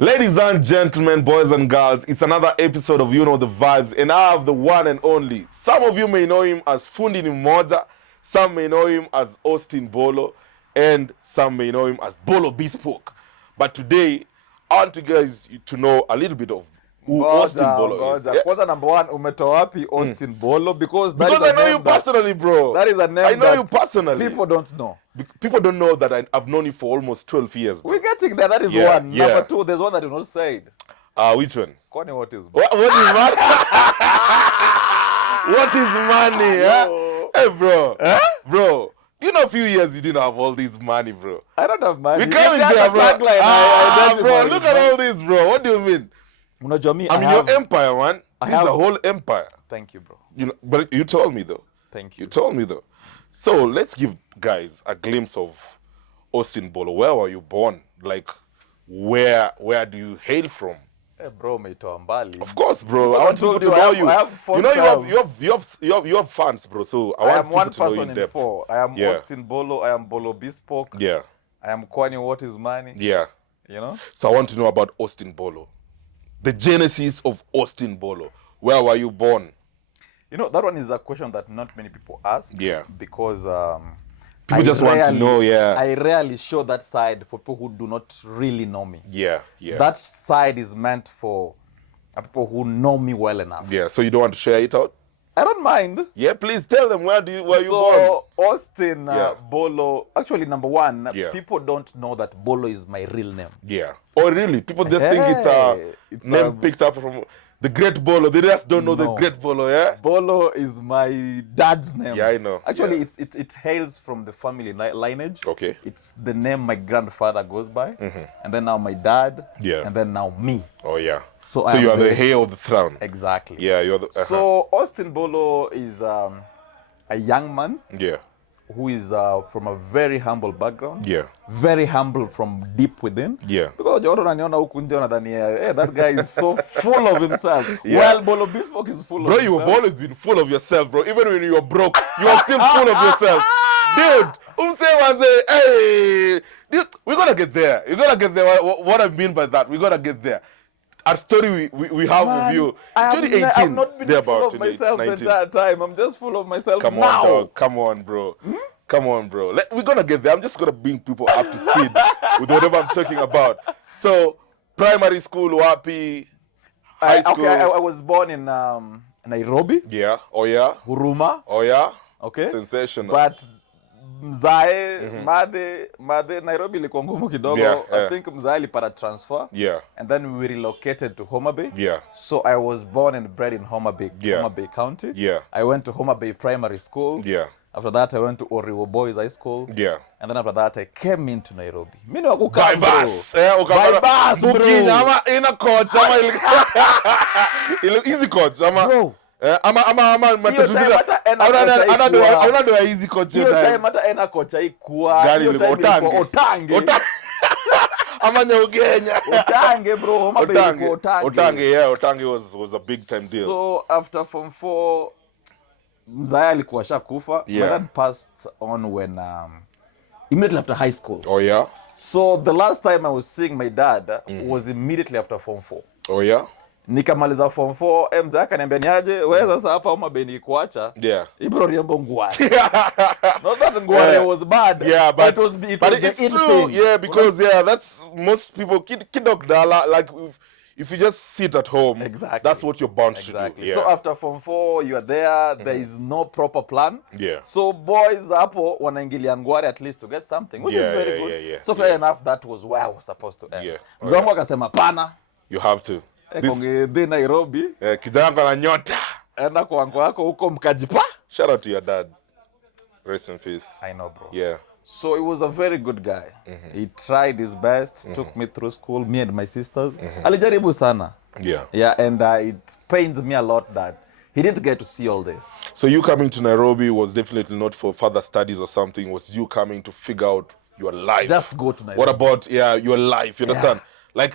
Ladies and gentlemen, boys and girls, it's another episode of You Know the Vibes, and I have the one and only. Some of you may know him as Fundi Moja, some may know him as Austin Bolo, and some may know him as Bolo Bespoke. But today, I want you guys to know a little bit of who Austin Bolo is. Yeah? Kwanza number one, umetoa wapi Austin Bolo? Because I know you personally, bro. That is a name I know you personally. People don't know. People don't know that I've known you for almost 12 years. Bro. We're getting there. That is one. Yeah. Number two, there's one that you not said. Which one? Kwani what is what is money? What is money? Huh? Hey, bro. Huh? Bro. You know, a few years you didn't have all this money, bro. I don't have money. We can't there, bro. Bro, look at all this, bro. What do you mean? I'm your empire, man. This is a whole empire. Thank you, bro. You know, but you told me, though. Thank you. You told me, though. So let's give guys a glimpse of Austin Bolo. Where were you born? Like, where do you hail from? Hey, bro, mbali. Of course, bro. I want people to know you. You know you have fans, bro. So I want people to know you in depth. I am Austin Bolo. I am Bolo Bespoke. Yeah. I am Kwani What Is Money. Yeah. You know. So I want to know about Austin Bolo. The genesis of Austin Bolo. Where were you born? You know, that one is a question that not many people ask. Yeah. Because people just want to know, yeah. I rarely show that side for people who do not really know me. Yeah, yeah. That side is meant for people who know me well enough. Yeah, so you don't want to share it out? I don't mind. Yeah, please tell them where you born. So, Austin Bolo, actually, number one, people don't know that Bolo is my real name. Yeah. Oh, really? People just think it's a name picked up from the great Bolo. They just don't know the great Bolo, yeah? Bolo is my dad's name. Yeah, I know. Actually, it hails from the family lineage. Okay. It's the name my grandfather goes by. And then now my dad. Yeah. And then now me. Oh, yeah. So you are the heir of the throne. Exactly. Yeah, you're the... So Austin Bolo is a young man. Yeah. Who is from a very humble background. Yeah. Very humble from deep within. Yeah. Because that guy is so full of himself. Yeah. Well, Bolo Bespoke is full of himself. Bro, you've always been full of yourself, bro. Even when you're broke, you are still full of yourself. Dude, hey, dude, we're gonna get there. You're gonna get there. What I mean by that, we're gonna get there. Our story we have with you. 2018. I've not been full of myself the entire time. I'm just full of myself now. Come on, dog. Come on, bro. Come on, bro. We're gonna get there. I'm just gonna bring people up to speed with whatever I'm talking about. So, primary school, Wapi, high school. Okay, I was born in Nairobi. Yeah. Oh yeah. Huruma. Oh yeah. Okay. Sensational. But mzae Made Nairobi ilikuwa ngumu kidogo. I think mzae alipata transfer. Yeah. And then we relocated to Homa Bay. Yeah. So I was born and bred in Homa Bay, Homa Bay County. Yeah. I went to Homa Bay Primary School. Yeah. After that, I went to Oriwo Boys High School. Yeah. And then after that, I came into Nairobi. By bus. By bus, bro. Booking, in a coach. Easy coach. Bro. Easy coach. Hiyo time hata ena coach haikuwa. Hiyo time ilikuwa Otange. Amanya Ugenya. Otange, bro. Homa Bay ilikuwa Otange. Otange, yeah. Otange was a big time deal. So after Form 4, mzae alikuwa shakufa. My dad passed on when immediately after high school. Oh yeah. So the last time I was seeing my dad was immediately after Form 4. Oh yeah. Nikamaliza Form 4, mzae akaniambia niaje, wewe sasa hapa Homa Bay ni kuacha. Yeah. Ibro riambo ngware. Not that ngware was bad. Yeah, but it was the it's true. Yeah, because that's most people kidok dala, like if you just sit at home, that's what you're bound to do. Yeah. So after Form 4, you are there, there is no proper plan. Yeah. So boys hapo wanaingilia ngware at least to get something, which is very good. Yeah. So clear enough, that was where I was supposed to end. Yeah. Mzangu akasema pana. You have to. Konge Nairobi. Kijana kwa nyota. Enda kwa wangu wako huko mkajipa. Shout out to your dad. Rest in peace. I know, bro. Yeah. So he was a very good guy. He tried his best, took me through school, me and my sisters. Alijaribu sana. Yeah. Yeah, and it pains me a lot that he didn't get to see all this. So you coming to Nairobi was definitely not for further studies or something. Was you coming to figure out your life? Just go to Nairobi. What about your life? You understand? Like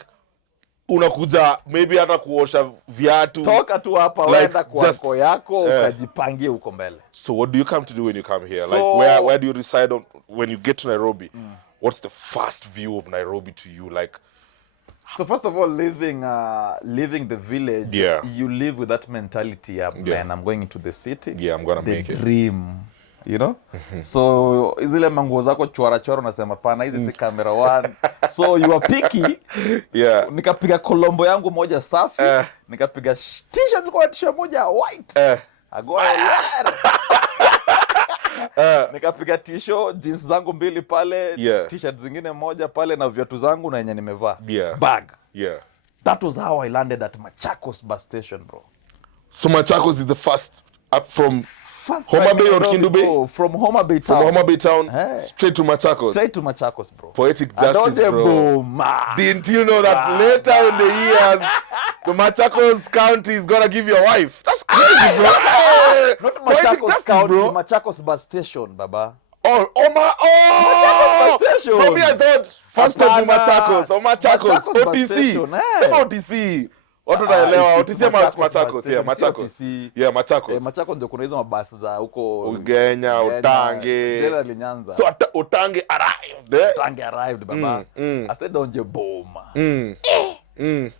unakuja maybe hata kuosha viatu. Toka tu hapa wenda kwa kwa yako ukajipangie huko mbele. So what do you come to do when you come here? So, like where do you reside when you get to Nairobi? What's the first view of Nairobi to you? Like So first of all, leaving the village, you live with that mentality, man, I'm going into the city. Yeah, I'm gonna make it. The dream, you know? So zile manguo zako chora unasema pana hizi si camera one. So you are picky. Yeah. Nikapiga kolombo yangu moja safi, nikapiga t-shirt, nilikuwa t-shirt moja white. I go nikapiga t-shirt, jeans zangu mbili pale, t-shirt zingine moja pale na viatu zangu na yenye nimevaa. Bag. Yeah. That was how I landed at Machakos bus station, bro. So Machakos is the first up from Homa Bay or Kindu Bay? From Homa Bay town. From Homa Bay town, straight to Machakos. Straight to Machakos, bro. Poetic justice, bro. Didn't you know that later in the years, the Machakos County is gonna give you a wife? That's crazy, bro. Not Machakos County, bro. Machakos bus station, baba. Machakos bus station. Maybe I thought first time Machakos or Machakos. OTC. OTC. Watu naelewa OTC Machakos, yeah, Machakos. Yeah, Machakos. Machakos ndio kuna hizo mabasi za huko Ugenya, Utange. Generally Nyanza. So Utange arrived. Utange arrived, baba. I said donje boma.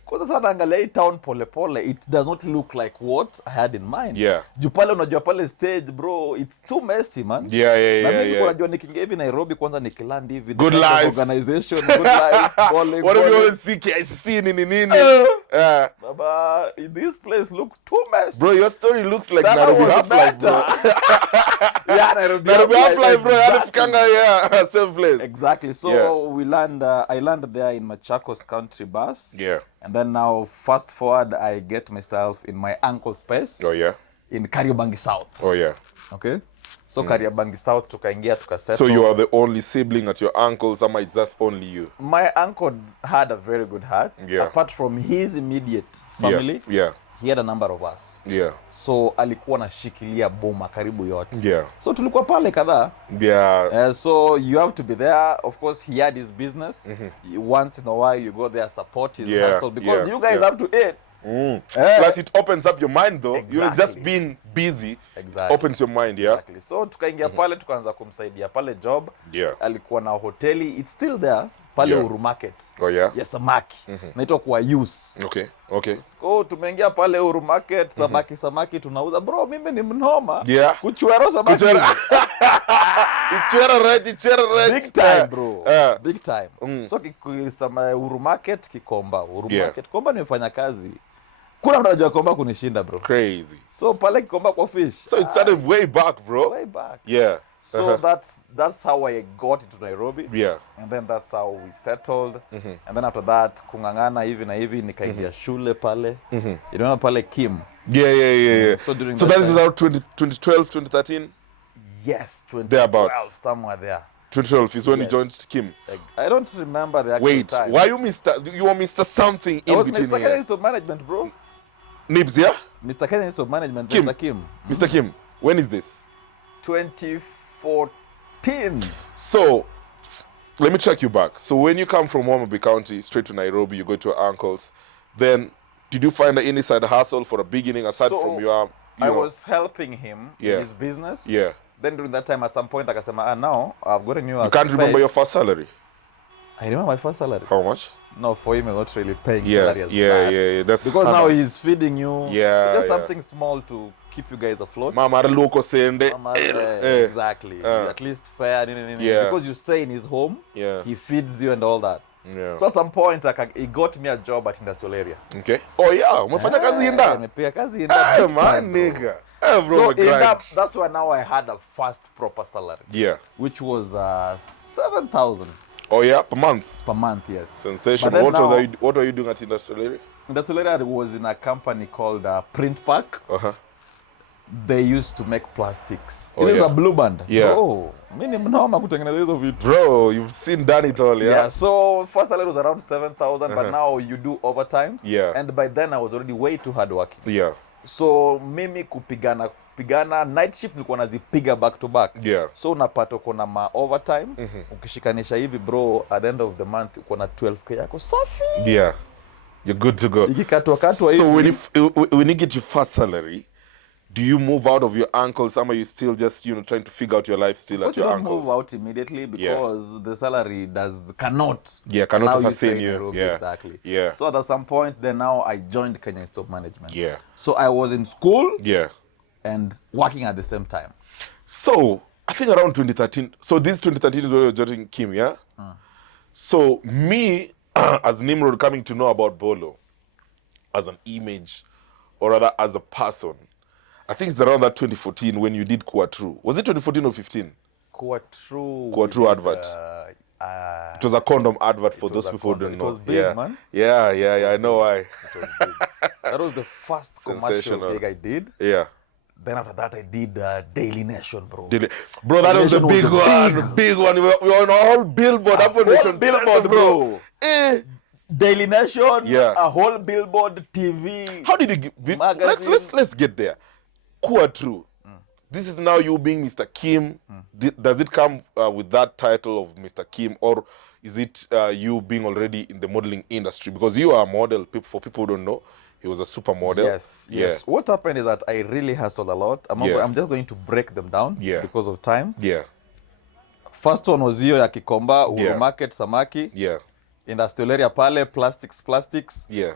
Kwa sasa naangalia hii town pole, it does not look like what I had in mind. Yeah. Juu pale unajua pale stage, bro, it's too messy, man. Yeah. Na mimi unajua nikiingia hivi Nairobi kwanza nikiland hivi. Good life. Organization, good life, bowling. What do you always see? KIC, nini. Baba, this place look too messy. Bro, your story looks like Nairobi Half-Life, bro. Yeah, Nairobi Half-Life, bro. Yeah, same place. Exactly. So I landed there in Machakos Country bus. Yeah. And then now, fast forward, I get myself in my uncle's space. Oh, yeah. In Kariobangi South. Oh, yeah. Okay. So Kariobangi South, tukaingia, tukasettle. So you are the only sibling at your uncle's, or it's just only you? My uncle had a very good heart. Yeah. Apart from his immediate family. Yeah. He had a number of us. Yeah. So alikuwa nashikilia boma karibu yote. Yeah. So tulikuwa pale kadhaa. Yeah. So you have to be there. Of course, he had his business. Once in a while, you go there, support his hustle. Because you guys have to eat. Plus, it opens up your mind, though. Exactly. You're just being busy. Exactly. Opens your mind, yeah? Exactly. So tukaingia pale, tukaanza kumsaidia pale job. Yeah. Alikuwa na hoteli. It's still there. Pale Uru Market. Oh, yeah? Yes, samaki. Naitwa kwa use. Okay. So tumeingia pale Uru Market, samaki tunauza. Bro, mimi ni mnoma. Yeah. Kuchwero samaki. Ichwero right. Big time, bro. Big time. So Uru Market, Kikomba. Uru Market. Komba nimefanya kazi. Kuna mtu anajua Komba kunishinda, bro. Crazy. So pale Kikomba kwa fish. So it started way back, bro. Way back. Yeah. So that's how I got into Nairobi. Yeah. And then that's how we settled. And then after that, kungangana hivi na hivi, nikaingia shule pale. You know pale Kim. Yeah. So during that is around 2012, 2013? Yes, 2012, thereabout. somewhere there. 2012 is when you joined Kim. I don't remember the actual time. Why you Mr. You were Mr. something in between Mr. Kenya Institute of Management, bro. Nibs, yeah? Mr. Kenya Institute of Management, Kim. Mr. Kim. Mr. Kim, when is this? 2014. So, let me check you back. So when you come from Homa Bay County straight to Nairobi, you go to your uncle's. Then, did you find an inside hustle for a beginning aside from your... I was helping him in his business. Yeah. Then during that time, at some point, akasema, now I've got a new space. You can't remember your first salary? I remember my first salary. How much? No, for him, I'm not really paying salary as that. Yeah. That's because now he's feeding you. Yeah. Something small to keep you guys afloat. Mama, local sende. Exactly. At least fair. Because you stay in his home. Yeah. He feeds you and all that. Yeah. So at some point, he got me a job at industrial area. Okay. Oh yeah, umefanya kazi Inda. Nimepiga kazi Inda. Man, nigga. Bro, so Inda, that's why now I had a first proper salary. Yeah. Which was 7,000. Oh yeah, per month. Per month, yes. Sensational. What were you doing at industrial area? Industrial area was in a company called Print Park. They used to make plastics. This is a blue band. Yeah. Oh, mimi mnoma kutengeneza hizo vitu. Bro, you've done it all, yeah? Yeah, so first salary was around 7,000, but now you do overtimes. Yeah. And by then I was already way too hardworking. Yeah. So mimi kupigana night shift nilikuwa nazipiga back to back. Yeah. So unapata uko na ma overtime, ukishikanisha hivi bro, at the end of the month uko na 12k yako safi. Yeah. You're good to go. Ikikatwa hivi. So when you get your first salary, Do you move out of your uncle's? Or are you still just, trying to figure out your life still at your uncle's? You don't move out immediately because the salary cannot allow you sustain you. Nairobi, Yeah. exactly. Yeah. So at some point, then now I joined Kenya Institute of Management. Yeah. So I was in school and working at the same time. So I think around 2013. So this 2013 is when you were joining Kim, yeah? So me, as Nimrod, coming to know about Bolo as an image, or rather as a person, I think it's around that 2014 when you did KaTrue. Was it 2014 or 15? KaTrue advert. It was a condom advert for those people who don't know. It was big, man. Yeah, I know why. It was big. That was the first commercial gig I did. Yeah. Then after that, I did Daily Nation, bro. Bro, that was the big one. Big one. We were on a whole billboard. A whole Nation billboard, bro. Daily Nation, yeah. A whole billboard, TV. How did you get? Let's get there. KaTrue. This is now you being Mr. Kim. Does it come with that title of Mr. Kim, or is it you being already in the modeling industry? Because you are a model. For people who don't know, he was a supermodel. Yes. What happened is that I really hustled a lot. I'm just going to break them down because of time. Yeah. First one was hiyo ya Kikomba, Uhuru Market, Samaki. Yeah. Industrial area pale, plastics. Yeah.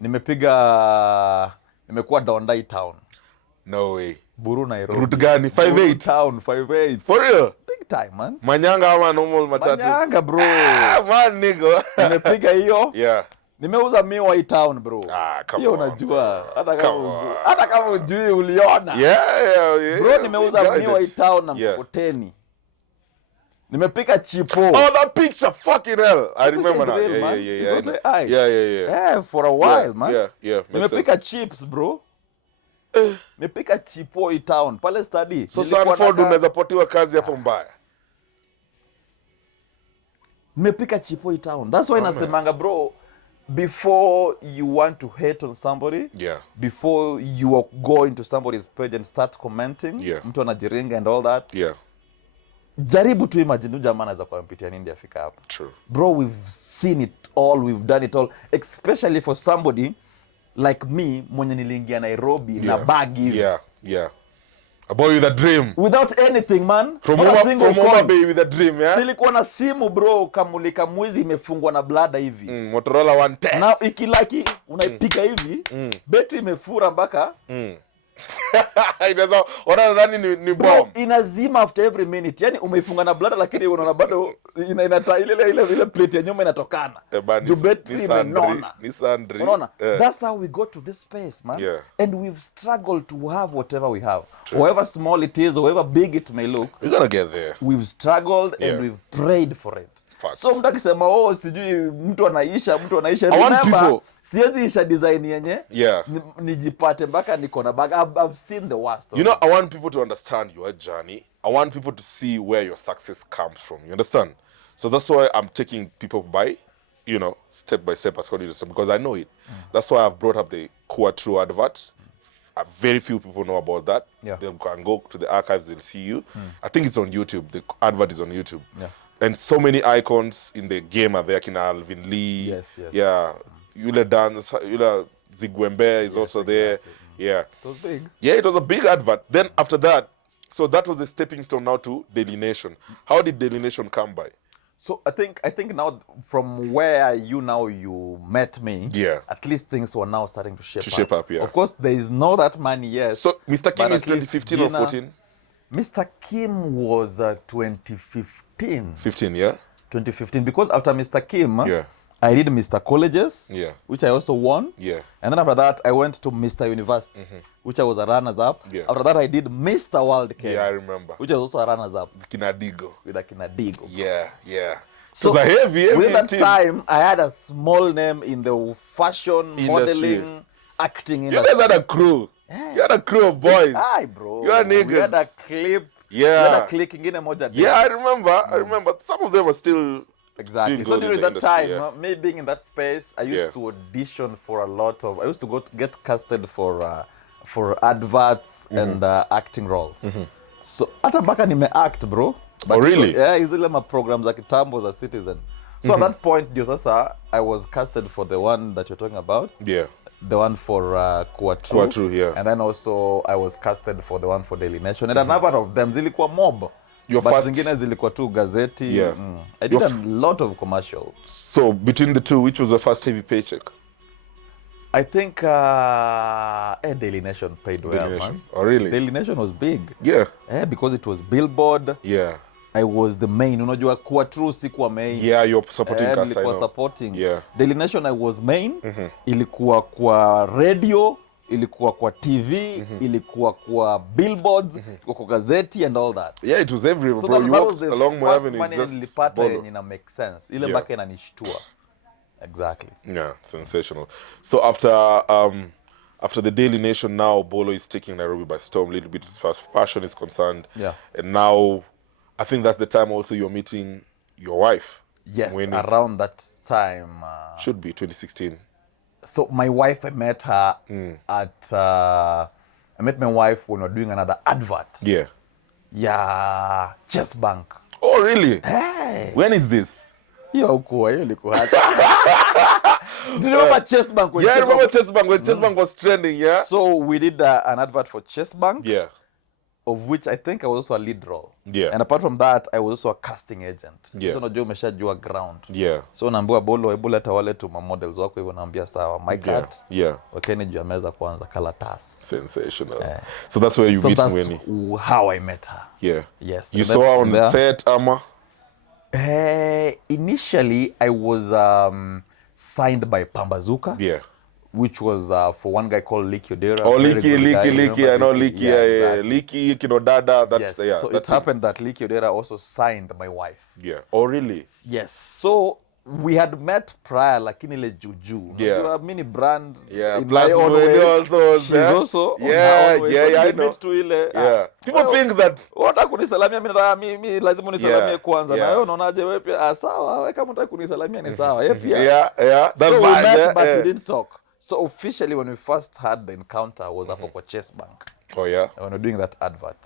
Nimekuwa Dondai town. No way. Buru Nairobi. Route gani? 58? Buru town, 58. For real? Big time, man. Manyanga ama normal matatu? Manyanga, bro. Man, nigga. Nimepiga hiyo. Yeah. Nimeuza miwa hii town, bro. Come hiyo on. Unajua. Hata kama ujui uliona. Yeah. Bro, nimeuza miwa hii town na mkoteni. Nimepika chipo. Oh, that picture, fucking hell. I remember now. Real, man. Yeah. It's not AI. Yeah. Yeah, for a while, man. Yeah. Nimepika chips, bro. Nimepika chipo hii town. Pale study. So Sanford unaweza potiwa kazi hapo mbaya. Nimepika chipo hii town. That's why nasemanga, bro, before you want to hate on somebody, before you go into somebody's page and start commenting, mtu anajiringa and all that, jaribu tu imagine jamaa anaweza kuampitia nini afika hapa. True. Bro, we've seen it all, we've done it all, especially for somebody like me mwenye niliingia Nairobi na bag hivi. Yeah. A boy with a dream. Without anything, man. From Oma Bay with a dream, yeah? Nilikuwa na simu, bro, kamulika mwizi imefungwa na blada hivi. Motorola 110. Na ikilaki unaipiga hivi, betri imefura mpaka. Inaweza wanadhani ni bomb. Inazima after every minute. Yani umeifunga na blada lakini unaona bado ile plate ya nyuma inatokana. Ju betri imenona. Unaona? That's how we got to this space, man. Yeah. And we've struggled to have whatever we have. True. However small it is, however big it may look. We're gonna get there. We've struggled and we've prayed for it. Fact. So mtu akisema sijui mtu anaisha remember siwezi isha design yenye nijipate mpaka niko na bag. I've seen the worst. You know, I want people to understand your journey. I want people to see where your success comes from. You understand? So that's why I'm taking people by, step by step as because I know it. That's why I've brought up the KaTrue advert. Very few people know about that. Yeah. They can go to the archives, they'll see you. I think it's on YouTube. The advert is on YouTube. Yeah. And so many icons in the game are there. Kina Alvin Lee. Yes. Yeah. Yula Zigwembe is also there. Yeah. It was big. Yeah, it was a big advert. Then after that, so that was the stepping stone now to Daily Nation. How did Daily Nation come by? So I think now from where you met me, at least things were now starting to shape up. Yeah. Of course, there is no that money, yes. So Mr. Kim is 2015 or 14? Mr. Kim was 2015. 15, yeah? 2015, because after Mr. Kim, I did Mr. Colleges, which I also won. Yeah. And then after that, I went to Mr. University, which I was a runners-up. Yeah. After that, I did Mr. World Kenya. Yeah, I remember. Which was also a runners-up. Kinadigo. With a Kinadigo. Yeah. So a heavy within that team. time, I had a small name in the fashion, modeling, acting industry. You guys had a crew. Yeah. You had a crew of boys. Aye, bro. You had niggas. We had a clip. Yeah. We had a click in a moja. Yeah, I remember. Some of them were still exactly. So during that time, me being in that space, I used to audition for a lot of. I used to go to get casted for adverts and acting roles. So hata mpaka nime-act, bro. But really? Yeah, zile ma programs za kitambo za Citizen. So at that point, ndio sasa I was casted for the one that you're talking about. Yeah. the one for KaTrue, yeah. And then also I was casted for the one for Daily Nation. And a number of them zilikuwa mob. Your but first... zingine zilikuwa tu gazeti. Yeah. I did a lot of commercials. So between the two, which was the first heavy paycheck? I think Daily Nation paid well, man. Oh, really? Daily Nation was big. Yeah. Because it was billboard. Yeah. I was the main. Unajua KaTrue sikuwa main. Yeah, you're supporting cast, I know. Supporting. Yeah. Daily Nation I was main. Ilikuwa kwa radio, ilikuwa kwa TV, ilikuwa kwa billboards, ilikuwa kwa gazeti and all that. Yeah, it was everywhere, so bro. That was the along my first avenue, money nilipata yenye na make sense. Ile mpaka inanishtua. Exactly. Yeah, sensational. So after the Daily Nation, now Bolo is taking Nairobi by storm a little bit as far as fashion is concerned. Yeah. And now, I think that's the time also you're meeting your wife. Yes, around that time. Should be 2016. So my wife, I met her at... I met my wife when we were doing another advert. Yeah. Yeah, Chess Bank. Oh, really? Hey. When is this? Do you remember Chess Bank? Yeah, I remember Chess Bank when Chess Bank was trending, yeah? So we did an advert for Chess Bank. Yeah. Of which I think I was also a lead role. Yeah. And apart from that, I was also a casting agent. Yeah. So unajua umeshajua ground. Yeah. So naambiwa Bolo, hebu leta wale tu models wako hivyo, naambia sawa. My cut. Yeah. Wakeni juu ya meza kwanza kalatasi. Sensational. So that's where you meet Mweni. So that's how I met her. Yeah. Yes. You saw her on the set, Ama? Initially, I was signed by Pambazuka. Yeah. Which was for one guy called Liki Odera. Oh, Liki. I know Liki. Yeah, Liki, Kinodada. That's, yes. Yeah, so it happened that Liki Odera also signed my wife. Yeah. Oh, really? Yes. So we had met prior, lakini ile juju. Yeah. Mini brand. Yeah. In Plus my own way. also. She's also on yeah, her own way. yeah, so yeah, I know. To ile, yeah. People think that... Wataka kunisalamia, mimi lazima unisalamie kwanza. Yeah. Na wewe unaonaje wewe pia? Sawa, wewe kama unataka kunisalamia ni sawa. Yeye pia. Yeah. That's so we met, but we didn't talk. So officially, when we first had the encounter, was up at Chess Bank. Oh, yeah? When we were doing that advert.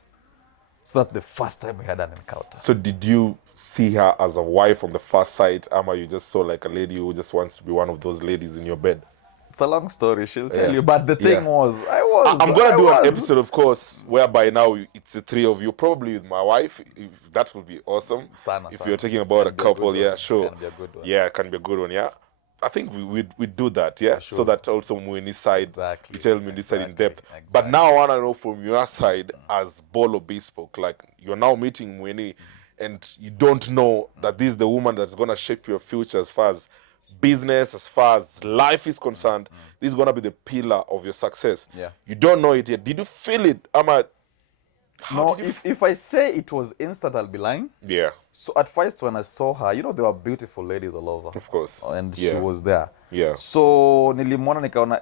So that's the first time we had an encounter. So did you see her as a wife on the first sight, Ama? You just saw like a lady who just wants to be one of those ladies in your bed? It's a long story, she'll tell you. But the thing was, I'm going to do an episode, of course, whereby now it's the three of you, probably with my wife. That would be awesome. If you're talking about a couple, yeah, sure. Can be a good one. Yeah, it can be a good one, yeah. I think we'd do that, yeah? Sure. So that also Mweni side, you tell me this side in depth. Exactly. But now I want to know from your side as Bolo Bespoke, like you're now meeting Mweni and you don't know that this is the woman that's going to shape your future as far as business, as far as life is concerned. This is going to be the pillar of your success. Yeah. You don't know it yet. Did you feel it? No, if I say it was instant, I'll be lying. Yeah. So at first when I saw her, there were beautiful ladies all over. Of course. And she was there. Yeah. So nilimwona nikaona,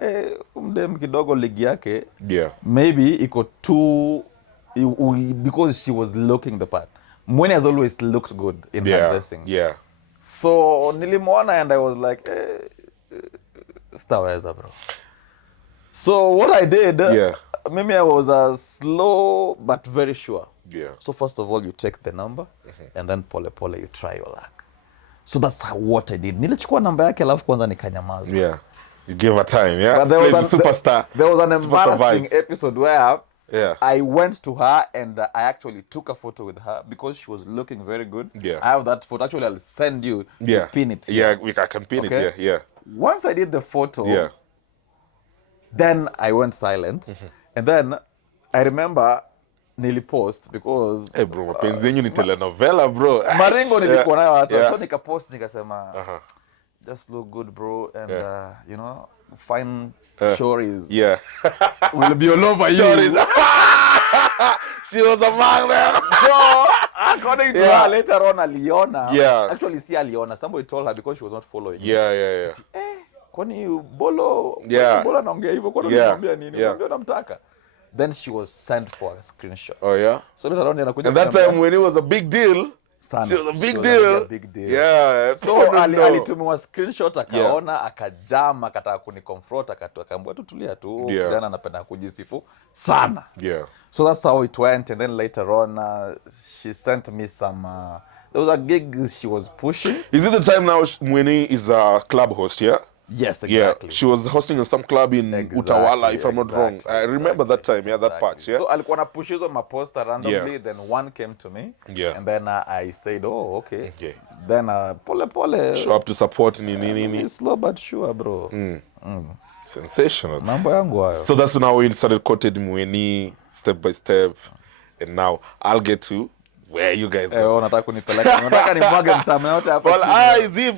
mdem kidogo ligi yake. Yeah. Maybe iko too, because she was looking the part. Mweni has always looked good in her dressing. Yeah. So nilimwona and I was like, staweza bro. So what I did, maybe I was slow but very sure. Yeah. So first of all, you take the number and then pole you try your luck. So that's what I did. Nilichukua namba yake alafu kwanza nikanyamaza. Yeah. You gave her time, yeah? But there was superstar. There was an embarrassing episode where Yeah. I went to her and I actually took a photo with her because she was looking very good. Yeah. I have that photo. Actually, I'll send you. Yeah. Pin it. Yeah, I can pin it here. Yeah. Once I did the photo, then I went silent. And then I remember nilipost because... Hey bro, mapenzi yenyu ni telenovela bro. Maringo nilikuwa nayo hata. So nikapost nikasema, just look good bro and fine stories. Yeah. Will be all over you. She was among them. So, according to her, later on, aliona. Yeah. Actually, see aliona. Somebody told her because she was not following. Yeah. Kwani Bolo? Yeah. Bolo anaongea hivyo, kwani unamwambia nini? Unamwambia unamtaka. Then she was sent for a screenshot. Oh yeah. So later on, anakuja. And that time when it was a big deal. Sana. She was a big deal. Yeah. So alitumiwa screenshot akaona akajam akataka kuniconfront akaambia tutulia tu kijana anapenda kujisifu sana. Yeah. So that's how it went and then later on she sent me some there was a gig she was pushing. Is it the time now Mweni is a club host, yeah? Yes, exactly. Yeah, she was hosting in some club in Utawala, if I'm not wrong. I remember that time, that patch, yeah. So alikuwa na pushes on my poster randomly, then one came to me, and then I said, oh, okay. Then pole. Show up to support ni. Slow but sure, bro. Sensational. Mambo yangu hayo. So that's when we started quoted Mweni step by step, and now I'll get to where you guys go. Nataka kunipeleka. Nataka nimwage mtama yote hapa chini.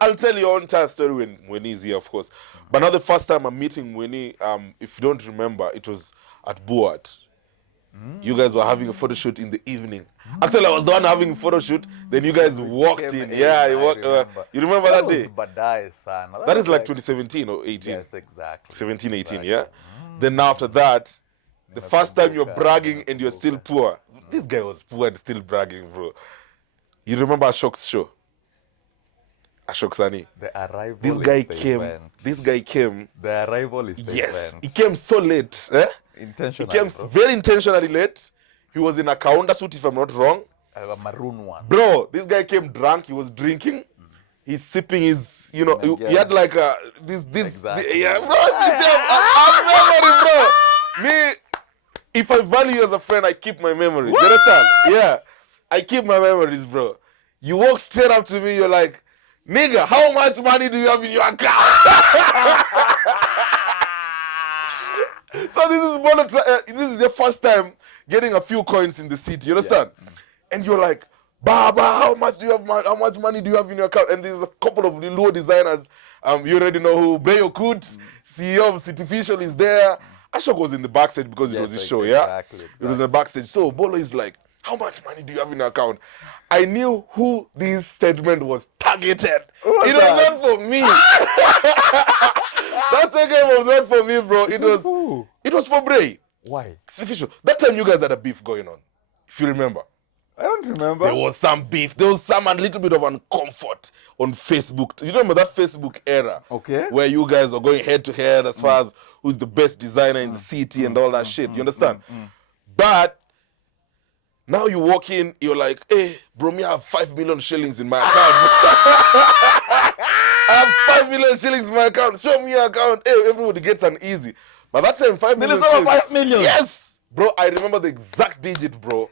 I'll tell your entire story when Mweni is here, of course. But now the first time I'm meeting Mweni, if you don't remember, it was at Boat. You guys were having a photo shoot in the evening. Actually, I was the one having a photo shoot. Then you guys walked in. Yeah, you remember that day? That is like 2017 or 18. Yes, exactly. 17, 18, yeah? Then after that, the first time you're bragging and you're still poor. This guy was poor and still bragging, bro. You remember Ashok's show? Ashok Sani. The arrival This guy came. The arrival is the event. Yes, he came so late. Intentionally, he came very intentionally late. He was in a counter suit, if I'm not wrong. A maroon one. Bro, this guy came drunk. He was drinking. He's sipping his, he had like this. Exactly. Yeah, bro. I'm memory, bro. Me, if I value you as a friend, I keep my memories. You understand? Yeah, I keep my memories, bro. You walk straight up to me. You're like, nigga, how much money do you have in your account? So this is Bolo. This is your first time getting a few coins in the city. You understand? Yeah. And you're like, Baba, how much money do you have in your account? And there's a couple of the low designers. You already know who. Bayo Kut, CEO of Cityficial, is there. Ashok was in the backstage because it was his show, yeah? Exactly. It was in the backstage. So Bolo is like, how much money do you have in your account? I knew who this statement was targeted. It was not for me. That statement was not for me, bro. It was for Bray. Why? Cityficial. That time you guys had a beef going on, if you remember. I don't remember. There was some beef. There was a little bit of uncomfort on Facebook. You remember that Facebook era? Okay. Where you guys are going head to head as far as who's the best designer in the city and all that shit. You understand? But now you walk in, you're like, hey, bro, me I have 5 million shillings in my account. I have 5 million shillings in my account. Show me your account. Hey, everybody gets an easy. But that time, 5 million shillings. 5 million? Yes! Bro, I remember the exact digit, bro.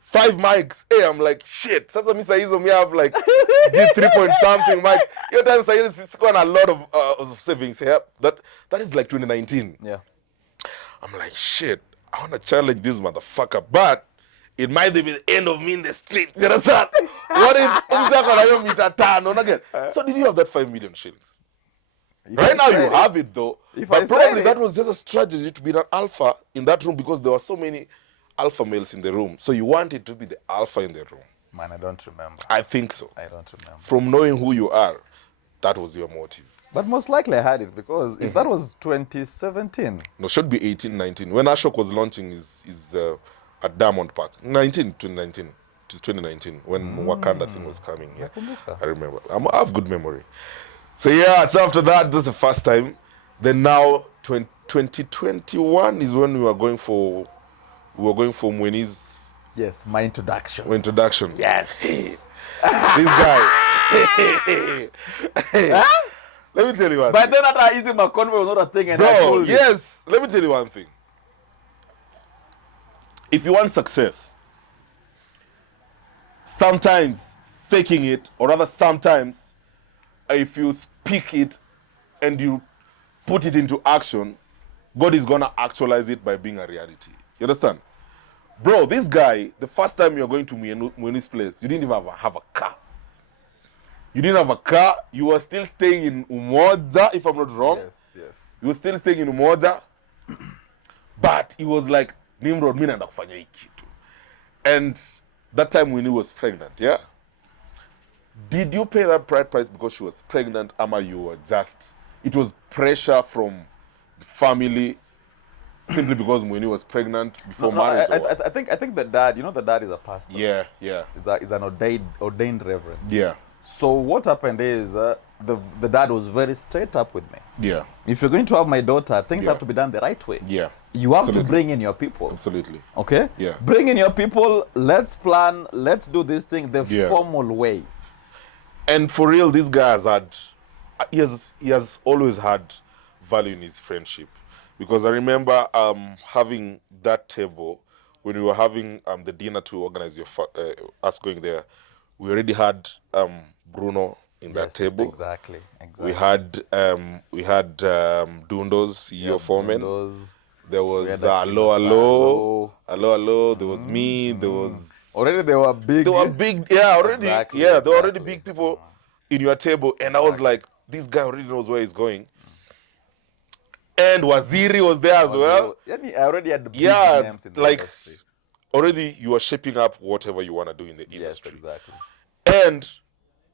5 mics. Hey, I'm like, shit. Sasa mi saizo me have like 3 point something mics. Your time saizo it's got a lot of savings here. That is like 2019. Yeah. I'm like, shit. I want to challenge this motherfucker, but it might be the end of me in the streets. You understand? What if So did you have that 5 million shillings? Right now you have it though. But probably that was just a strategy to be an alpha in that room because there were so many alpha males in the room. So you wanted to be the alpha in the room. Man, I don't remember. I think so. I don't remember. From knowing who you are, that was your motive. But most likely I had it because if that was 2017. No, should be 18, 19. When Ashok was launching his at Diamond Park. 2019. It was 2019 when Wakanda thing was coming. Yeah, I remember. I have good memory. So yeah, so after that, that's the first time. Then now 2021 is when we were going for Mweni's. Yes, my introduction. Yes. This guy. Let me tell you one thing. But then after easy my convo was not a thing. And bro, yes. Let me tell you one thing. If you want success, sometimes faking it, or rather sometimes, if you speak it and you put it into action, God is going to actualize it by being a reality. You understand? Bro, this guy, the first time you're going to Mweni's place, you didn't even have a car. You didn't have a car. You were still staying in Umoja, if I'm not wrong. Yes. You were still staying in Umoja. But it was like, Nimrod, mi naenda kufanya hii kitu. And that time Winnie was pregnant, yeah? Did you pay that price because she was pregnant, ama you were just... It was pressure from the family simply because Winnie was pregnant before marriage? I think the dad, the dad is a pastor. Yeah. Is an ordained reverend. Yeah. So what happened is the dad was very straight up with me. Yeah. If you're going to have my daughter, things have to be done the right way. Yeah. You have to bring in your people. Absolutely. Okay? Yeah. Bring in your people. Let's plan. Let's do this thing the formal way. And for real, this guy has had he has always had value in his friendship, because I remember having that table when we were having the dinner to organize us going there. We already had Bruno in that table. Exactly. We had Dundos, CEO Foreman. Dundos. There was Hello. There was me. There was already they were big. Yeah, already. Exactly, yeah, there were already big people in your table, and I was like, this guy already knows where he's going. And Waziri was there as well. Yeah, I already had big names in the industry. Already you are shaping up whatever you want to do in the industry. Yes, exactly. And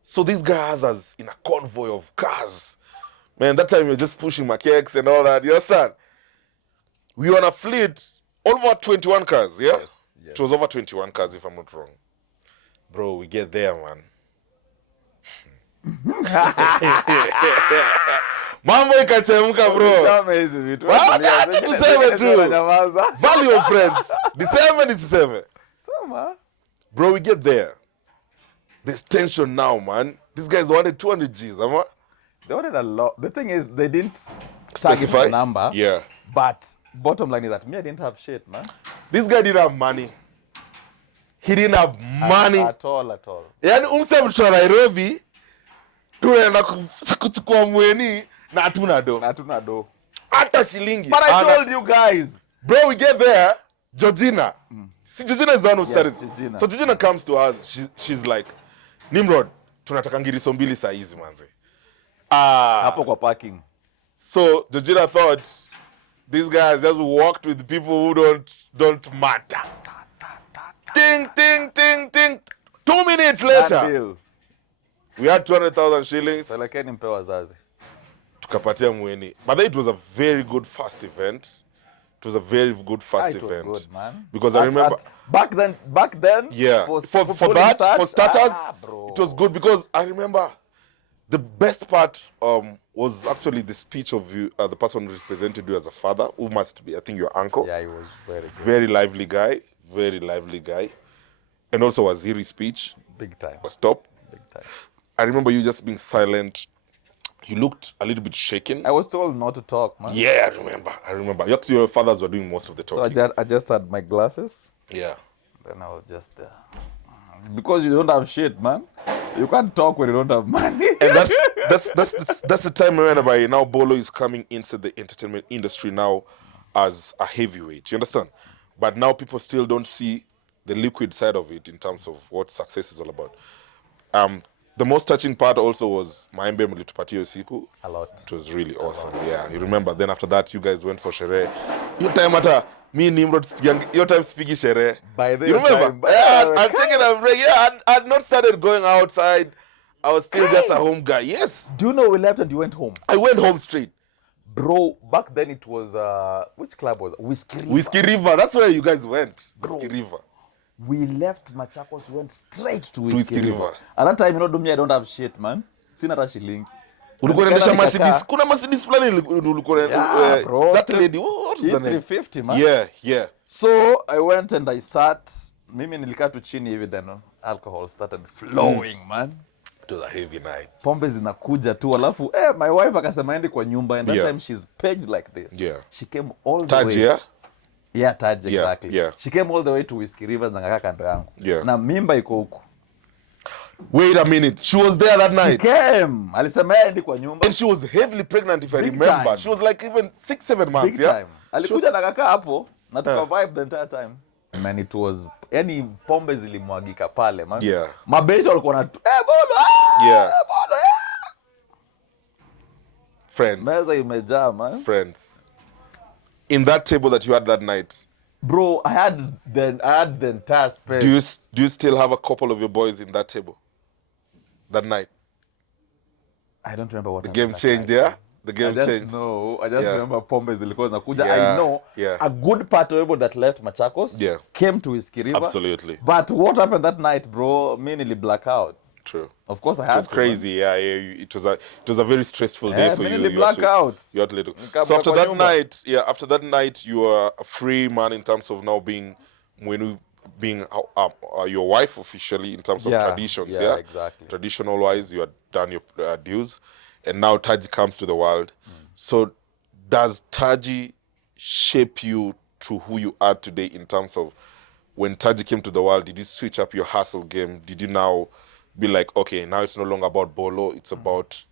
so this guy has us in a convoy of cars. Man, that time you're just pushing my cakes and all that. You understand? We were on a fleet, over 21 cars, yeah? Yes. It was over 21 cars, if I'm not wrong. Bro, we get there, man. Mambo ikachemka, bro. Wacha tuseme tu. Value of friends. Niseme. Bro, we get there. There's tension now, man. These guys wanted 200 G's, huh? They wanted a lot. The thing is, they didn't specify the number. Yeah. But bottom line is that me, I didn't have shit, man. This guy didn't have money. He didn't have money. At all. Yani mtu wa Nairobi, tunaenda kuchukua mweni na hatuna do. Hata shilingi. But I told you guys. Bro, we get there, Georgina. See, Georgina is the one who started. Georgina. So Georgina comes to us. She's like, Nimrod, tunataka ngiriso mbili saa hizi manze. Hapo kwa parking. So Georgina thought these guys just walked with people who don't matter. Ting, ting, ting, ting. 2 minutes later, we had 200,000 shillings. Pelekeni mpe wazazi. Tukapatia mweni. But then it was a very good first event. It was a very good first event. It was good, man. Because I remember back then. Yeah. For starters, it was good because I remember the best part was actually the speech of you, the person who represented you as a father, who must be, I think, your uncle. Yeah, he was very good. Very lively guy. And also Waziri's speech. Big time. Was top. Big time. I remember you just being silent. You looked a little bit shaken. I was told not to talk, man. Yeah, I remember. Your fathers were doing most of the talking. So I just had my glasses. Yeah. Then I was just there. Because you don't have shit, man. You can't talk when you don't have money. And that's the time whereby now Bolo is coming into the entertainment industry now as a heavyweight. You understand? But now people still don't see the liquid side of it in terms of what success is all about. The most touching part also was Maembe mlitupatia usiku. A lot. It was really awesome. Yeah, you remember. Then after that, you guys went for sherehe. Your time hata me Nimrod your time speaking sherehe. By the you remember? Yeah, I'm taking a break. Yeah, I'd not started going outside. I was still just a home guy. Yes. Do you know we left and you went home? I went home straight. Bro, back then it was which club was it? Whiskey River. That's where you guys went. Bro. Whiskey River. We left Machakos, went straight to Whiskey River. At that time, you know, I don't have shit, man. Sina hata shilingi. Ulikuwa unaendesha Mercedes. Kuna Mercedes fulani ulikuwa that lady. What is the name? 350, man. Yeah. So I went and I sat. Mimi nilikaa tu chini hivi, then alcohol started flowing, man. It was a heavy night. Pombe zinakuja tu, alafu my wife akasema ende kwa nyumba, and that time she's paged like this. Yeah. She came all the Taji, way. yeah? Yeah, Taji, exactly. Yeah. She came all the way to Whiskey Rivers na ngakaa kando yangu. Yeah. Na mimba iko huku. Wait a minute. She was there that night. She came. Alisema yeye ndi kwa nyumba. And she was heavily pregnant, if I remember. Time. She was like even 6-7 months. Big time. Alikuja na kaka hapo na tukavibe the entire time. Man, it was yani pombe zilimwagika pale, man. Yeah. Mabeto walikuwa na Bolo. Yeah. Bolo. Friends. Meza imejaa, man. Friends. In that table that you had that night. Bro, I had the entire space. Do you still have a couple of your boys in that table? That night? I don't remember what the game changed, yeah? The game changed. I just remember pombe zilikuwa zinakuja. I know a good part of people that left Machakos came to Whiskey River. Absolutely. But what happened that night, bro, me nearly black out. True. Of course I had to. It was crazy, yeah. It was a very stressful day for you. You blackout. You had to let go. So after that night, you are a free man in terms of now being your wife officially in terms of traditions, yeah, exactly. Traditional wise, you had done your dues, and now Taji comes to the world. So does Taji shape you to who you are today in terms of when Taji came to the world, did you switch up your hustle game? Did you now be like, okay, now it's no longer about Bolo, it's about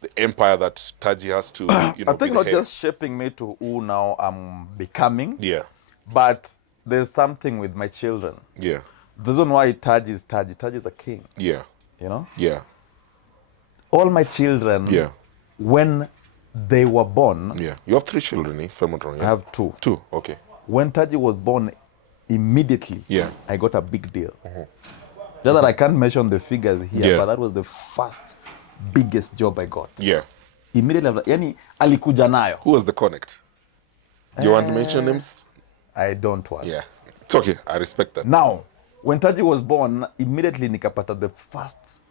the empire that Taji has to, I think not just shaping me to who now I'm becoming. Yeah. But there's something with my children. Yeah. The reason why Taji is Taji. Taji is a king. Yeah. You know? Yeah. All my children, yeah. when they were born. Yeah. You have 3 children, if I'm not wrong. Yeah? I have 2. 2, okay. When Taji was born, immediately, yeah. I got a big deal. Just that I can't mention the figures here, but that was the first biggest job I got. Yeah. Immediately after, yani alikuja nayo. Who was the connect? Do you want to mention names? I don't want. Yeah. It's okay. I respect that. Now, when Taji was born, immediately nikapata the first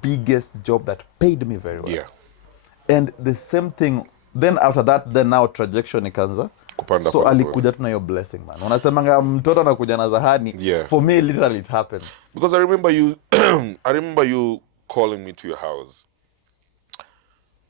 biggest job that paid me very well. Yeah. And the same thing, then after that, then now trajectory ikaanza. So alikuja tu na hiyo blessing, man. Unasemanga mtoto anakuja na zahani. Yeah. For me, literally it happened. Because I remember you I remember you calling me to your house.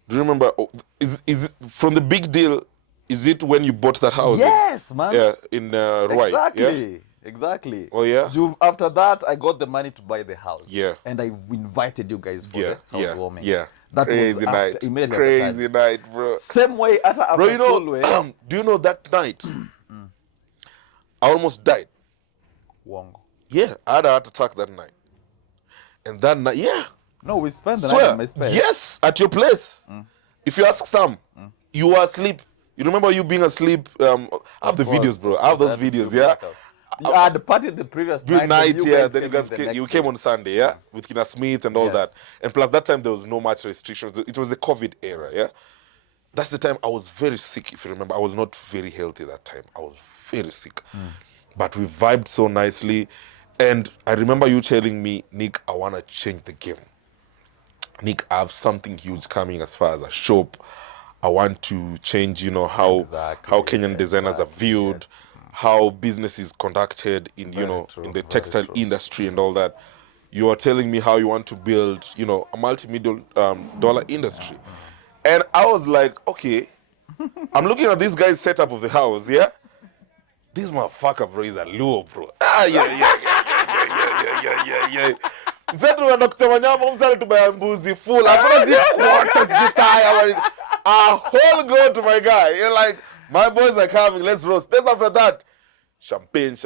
Do you remember, is it from the big deal, is it when you bought that house? Yes, man. Yeah, in Ruai. Exactly. Yeah? Exactly. Oh, yeah? After that, I got the money to buy the house. Yeah. And I invited you guys for the housewarming. Yeah. That crazy was night. After, immediately crazy after night, bro. Same way, after bro, you know, Solway. do you know that night? I almost died. Wongo. Yeah, I had a heart attack that night. And that night, yeah. No, we spent the night at my space. Yes, at your place. If you ask Sam, you were asleep. You remember you being asleep? I have the videos, bro. I have those videos, yeah? You had partied the previous night. Then you came on Sunday, yeah? With Kina Smith and all that. And plus that time there was no much restrictions. It was the COVID era, yeah? That's the time I was very sick, if you remember. I was not very healthy that time. I was very sick. But we vibed so nicely. And I remember you telling me, Nick, I want to change the game. Nick, I have something huge coming as far as a shop. I want to change, you know, how Kenyan designers are viewed, how business is conducted in, you know, in the textile industry and all that. You are telling me how you want to build, you know, a multi-million dollar industry. And I was like, okay, I'm looking at this guy's setup of the house, yeah? This motherfucker, bro, is a Luo, bro. Yeah. Zetu wanakuta wanyama msali tubaya mbuzi full. Hakuna quarters gitaya. A whole go to my guy. You're like, my boys are coming, let's roast. Then after that, champagne.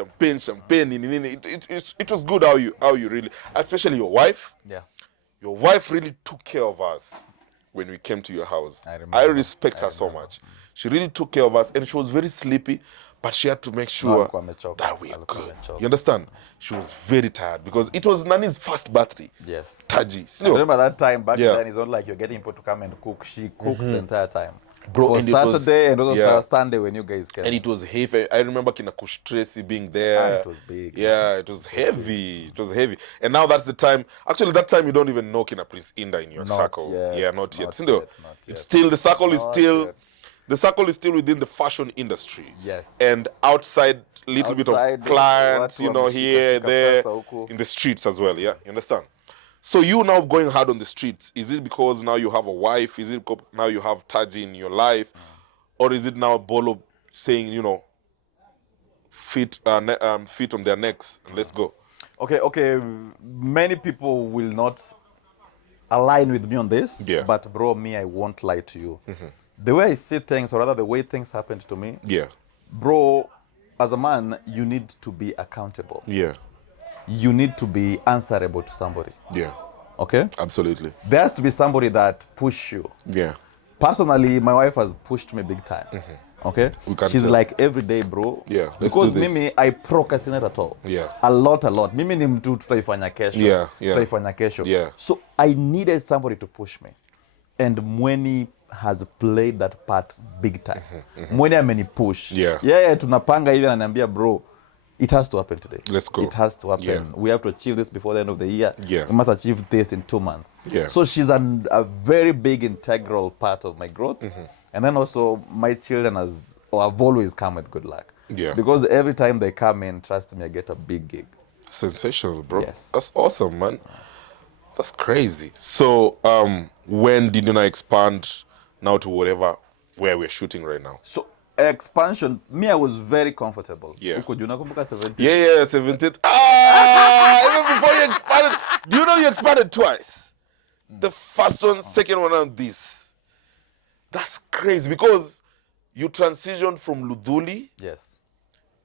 It was good how you really, especially your wife. Yeah. Your wife really took care of us when we came to your house. I respect her so much. She really took care of us, and she was very sleepy, but she had to make sure that we are good. You understand? She was very tired because it was Nani's first birthday. Yes. Taji. I remember that time back then, it's not like you're getting people to come and cook. She cooked the entire time. Bro, for Saturday and also Sunday when you guys came. And it was heavy. I remember Kina Kush Tracy being there. It was big. Yeah, it was heavy. It was heavy. And now that's the time. Actually, that time you don't even know Kina Prince Inda in your circle. Not yet. It's still, the circle is still... The circle is still within the fashion industry. Yes. And outside, little bit of clients, you know, here, there, in the streets as well, yeah? You understand? So you now going hard on the streets, is it because now you have a wife? Is it now you have Taji in your life? Or is it now Bolo saying, you know, feet on their necks, and let's go? Okay. Many people will not align with me on this. Yeah. But bro, me, I won't lie to you. The way I see things, or rather the way things happened to me, bro, as a man, you need to be accountable. Yeah. You need to be answerable to somebody. Yeah. Okay? Absolutely. There has to be somebody that push you. Yeah. Personally, my wife has pushed me big time. Okay? She's like, every day, bro. Yeah. Because mimi, I procrastinate at all. Yeah. A lot. Mimi ni mtu tutaifanya kesho. Yeah. Tutaifanya kesho. Yeah. So I needed somebody to push me. And Mweni has played that part big time. Mweni ameni push. Yeah, tunapanga hivi ananiambia, bro, it has to happen today. Let's go. It has to happen. Yeah. We have to achieve this before the end of the year. Yeah. We must achieve this in 2 months. Yeah. So she's a very big integral part of my growth. And then also my children have always come with good luck. Yeah. Because every time they come in, trust me, I get a big gig. Sensational, bro. Yes. That's awesome, man. That's crazy. So, when did you now expand now to whatever where we're shooting right now? So expansion, me, I was very comfortable. Yeah. Uko juu nakumbuka 17th. Yeah, 17th. Even before you expanded, do you know you expanded twice? The first one, second one, and this. That's crazy because you transitioned from Luduli, Yes,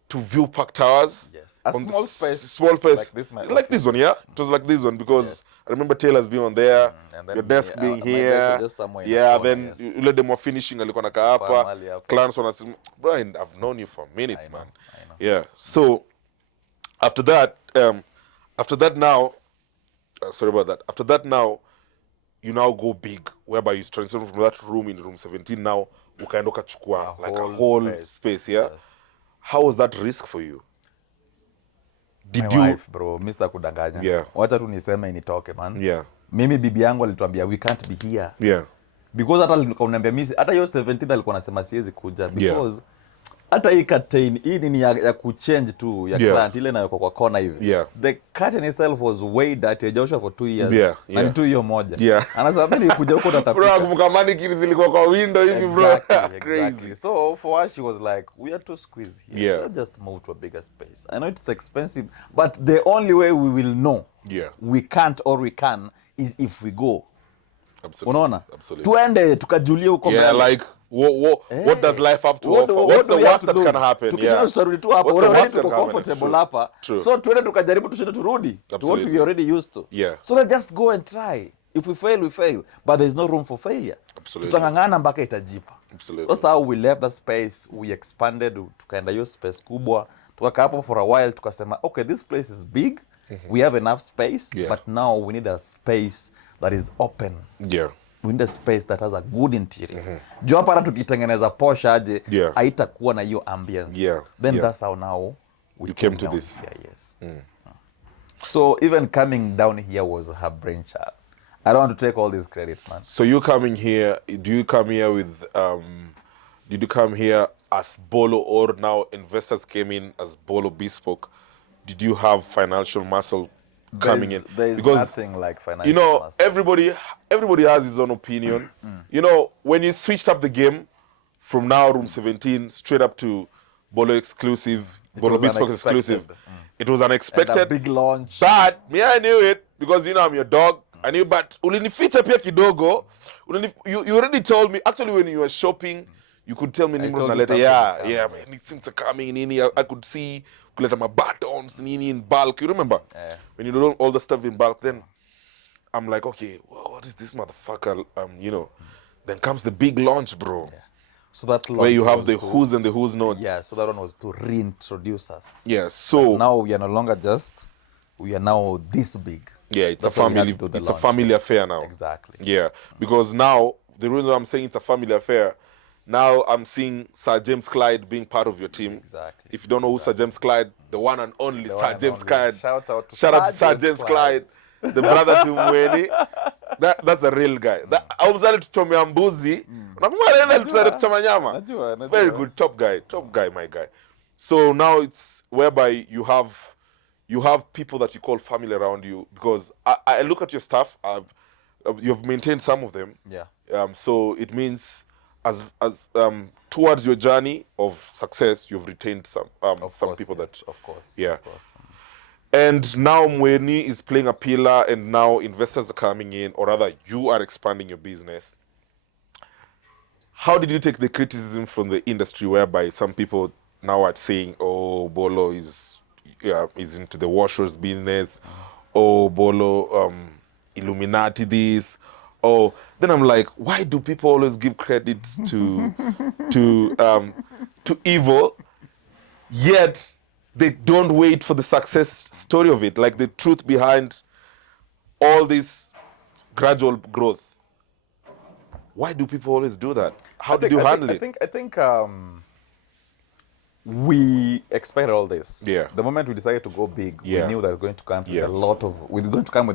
to View Park Towers. Yes. A small space. Small space. Like this one, yeah? It was like this one because I remember Taylor's being on there, and then your desk being here. Just somewhere in yeah, the corner, then yes. you let them were finishing alikuwa nakaa hapa. Mahali hapa. Clients wanasema, bro, I've known you for a minute, I know. Yeah. So after that now, sorry about that. After that now, you now go big, whereby you transition from that room in room 17 now, ukaenda ukachukua like a whole space, yeah? Yes. How was that risk for you? Did my wife, bro, Mr. Kudanganya. Yeah. Wacha tu niseme initoke, man. Yeah. Mimi bibi yangu alituambia we can't be here. Yeah. Because hata aliniambia mimi hata hiyo 17 alikuwa anasema siwezi kuja because hata hii curtain hii ni ya kuchange tu ya client ile nayo kwa corner hivi. Yeah. The curtain itself was way dirty. Joshua for 2 years. Yeah. Na ni tu hiyo moja. Yeah. Anasema mimi kuja huko tatapika. Bro, kumbuka mannequins zilikuwa kwa window hivi bro. Exactly. Crazy. So for us she was like we are too squeezed here. Yeah. Let's just move to a bigger space. I know it's expensive, but the only way we will know we can't or we can is if we go. Absolutely. Unaona? Absolutely. Tuende tukajulie huko mbele. Yeah, like what does life have to offer? What's the worst that can happen? Tukisha tutarudi tu hapa. We're already comfortable hapa. True. So tuende tukajaribu tushinde turudi to what we already used to. Yeah. So let's just go and try. If we fail, we fail. But there's no room for failure. Absolutely. Tutangangana mpaka itajipa. Absolutely. That's how we left the space. We expanded. Tukaenda hiyo space kubwa. Tukakaa hapo for a while. Tukasema, okay, this place is big. We have enough space. But now we need a space that is open. Yeah. We need a space that has a good interior. Juu hapa tukitengeneza posh aje, haitakuwa na hiyo ambience. Then that's how now we came to this. Yes. So even coming down here was her brainchild. I don't want to take all this credit, man. So you coming here, do you come here with, did you come here as Bolo or now investors came in as Bolo Bespoke? Did you have financial muscle coming in? There's nothing like financial muscle. Everybody has his own opinion. When you switched up the game from now room 17 straight up to Bolo exclusive, Bolo Bespoke exclusive, it was unexpected. And a big launch. But I knew it because I'm your dog. I knew, but ulinificha pia kidogo. You already told me. Actually, when you were shopping, you could tell me Nimrod naleta. Yeah, man, things are coming nini. I could see kuleta my buttons nini in bulk. You remember when you do all the stuff in bulk? Then I'm like, okay, what is this motherfucker? Then comes the big launch, bro. Yeah. So that launch where you have the who's and the who's not. Yeah, so that one was to reintroduce us. Yeah, so but now we are no longer just. We are now this big. Yeah, it's a family. It's a family affair now. Exactly. Yeah, because now the reason I'm saying it's a family affair, now I'm seeing Sir James Clyde being part of your team. Exactly. If you don't know who Sir James Clyde, the one and only Sir James Clyde. Shout out to Sir James Clyde, the brother to Mweni. That's a real guy. I was able to tell me Ambuzi. Very good, top guy, my guy. So now it's whereby you have people that you call family around you, because I look at your stuff. You've maintained some of them. Yeah. So it means as towards your journey of success, you've retained some people that. Of course. Yeah. Of course. And now Mweni is playing a pillar, and now investors are coming in, or rather, you are expanding your business. How did you take the criticism from the industry, whereby some people now are saying, "Oh, Bolo is into the washers business. Oh, Bolo, Illuminati this. Oh," then I'm like, why do people always give credit to evil, yet they don't wait for the success story of it, like the truth behind all this gradual growth? Why do people always do that? How did you handle it? I think we expected all this. Yeah. The moment we decided to go big, we knew that we're going to come with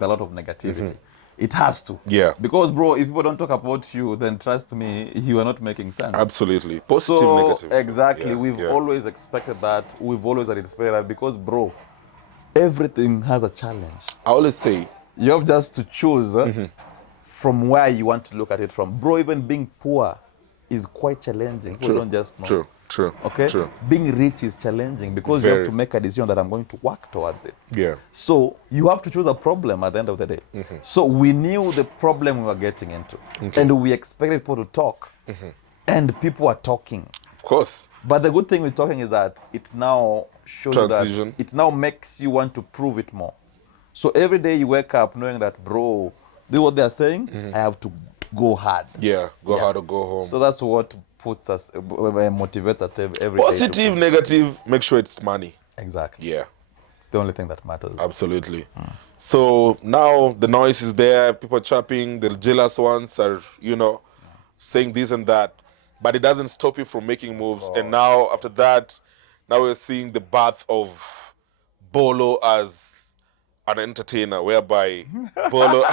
a lot of negativity. It has to. Yeah. Because, bro, if people don't talk about you, then trust me, you are not making sense. Absolutely. Positive, negative. Exactly. Yeah, We've always expected that. We've always anticipated that because, bro, everything has a challenge. I always say, you have just to choose from where you want to look at it from. Bro, even being poor is quite challenging. People don't just know. True. Okay? True. Being rich is challenging because you have to make a decision that I'm going to work towards it. Yeah. So you have to choose a problem at the end of the day. So we knew the problem we were getting into. And we expected people to talk. And people are talking. Of course. But the good thing with talking is that it now shows that it now makes you want to prove it more. So every day you wake up knowing that, bro, this is what they're saying, I have to go hard. Yeah, go hard or go home. So that's what puts us, motivates us every day. Positive, negative, make sure it's money. Exactly. Yeah. It's the only thing that matters. Absolutely. So now the noise is there, people chirping, the jealous ones are, saying this and that. But it doesn't stop you from making moves. And now, after that, now we're seeing the birth of Bolo as an entertainer, whereby Bolo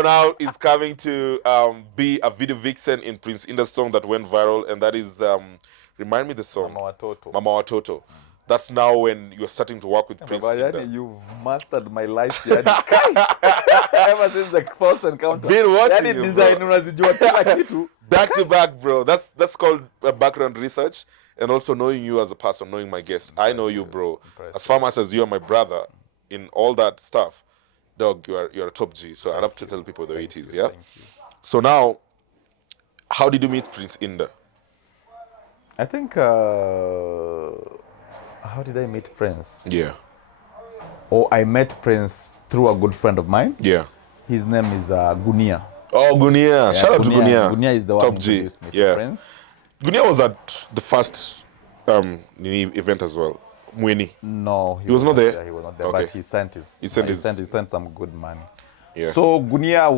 now is coming to be a video vixen in Prince Inda's song that went viral, and that is, remind me the song. Mama Watoto. Mama Watoto. That's now when you're starting to work with Prince Inda. You've mastered my life. Ever since the first encounter. Been watching you, bro. Back to back, bro. That's called background research, and also knowing you as a person, knowing my guest. I know you, bro. As far much as you are my brother in all that stuff, dog, you're a top G. So I have to tell people the way it is, yeah? So now, how did you meet Prince Inda? I think, how did I meet Prince? Yeah. I met Prince through a good friend of mine. Yeah. His name is Gunia. Oh, Gunia. Shout out to Gunia. Gunia is the one who introduced me to Prince. Gunia was at the first event as well. Mweni. No, he was not there. He was not there, but he sent some good money. Yeah. So Gunia,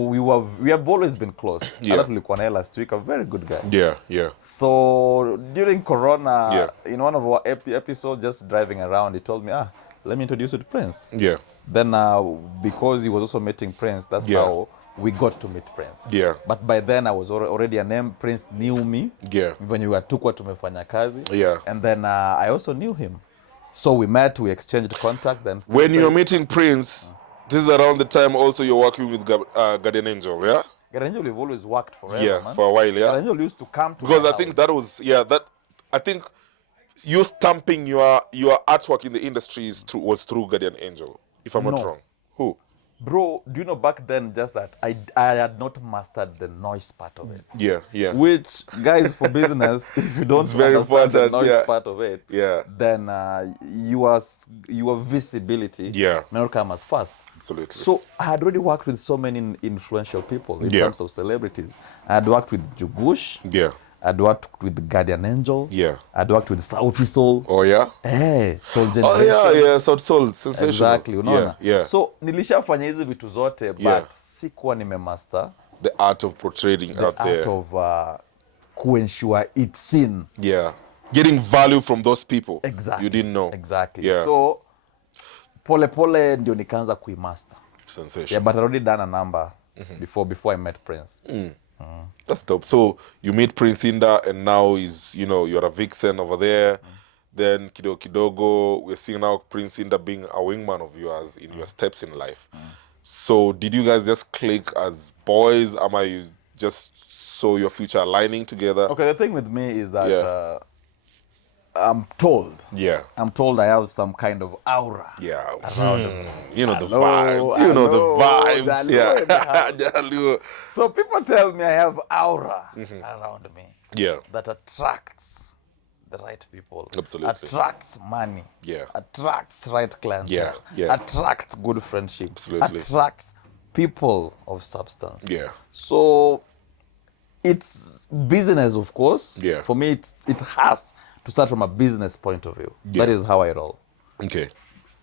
we have always been close. Yeah. Tulikuwa naye last week, a very good guy. Yeah. So during Corona, in one of our episodes, just driving around, he told me, let me introduce you to Prince. Yeah. Then because he was also meeting Prince, that's how we got to meet Prince. Yeah. But by then I was already a name. Prince knew me. Yeah. When you were tukwa tumefanya kazi. Yeah. And then I also knew him. So we met, we exchanged contact. Then when you're meeting Prince, this is around the time also you're working with Guardian Angel, yeah? Guardian Angel, we've always worked forever, man. For a while, yeah. Guardian Angel used to come to because I think that was, I think you stamping your artwork in the industry was through Guardian Angel, if I'm not wrong. Who? Bro, do you know back then just that I had not mastered the noise part of it. Yeah. Which, guys, for business, if you don't understand the noise part of it, then your visibility may not come as fast. Absolutely. So I had already worked with so many influential people in terms of celebrities. I had worked with Jugush. Yeah. I'd worked with Guardian Angel. Yeah. I'd worked with Sauti Soul. Oh, yeah? Soul Generation. Oh, yeah, Sauti Soul. Sensational. Exactly, unaona? Yeah. So, nilishafanya hizi vitu zote, but sikuwa nimemaster the art of portraying out there. The art of kuensure it's seen. Yeah. Getting value from those people. Exactly. You didn't know. Exactly. Yeah. So, pole ndio nikaanza kuimaster. Sensational. Yeah, but I already done a number before I met Prince. That's dope. So you meet Prince Inda, and now you're a vixen over there. Then kidogo, we're seeing now Prince Inda being a wingman of yours in your steps in life. So did you guys just click as boys? You just saw your future aligning together? Okay, the thing with me is that I'm told I have some kind of aura around me. You know the vibes. Yeah. So people tell me I have aura around me. Yeah. That attracts the right people. Absolutely. Attracts money. Yeah. Attracts right clientele. Yeah. Attracts good friendship. Absolutely. Attracts people of substance. Yeah. So it's business, of course. Yeah. For me, it has to start from a business point of view. That is how I roll. Okay.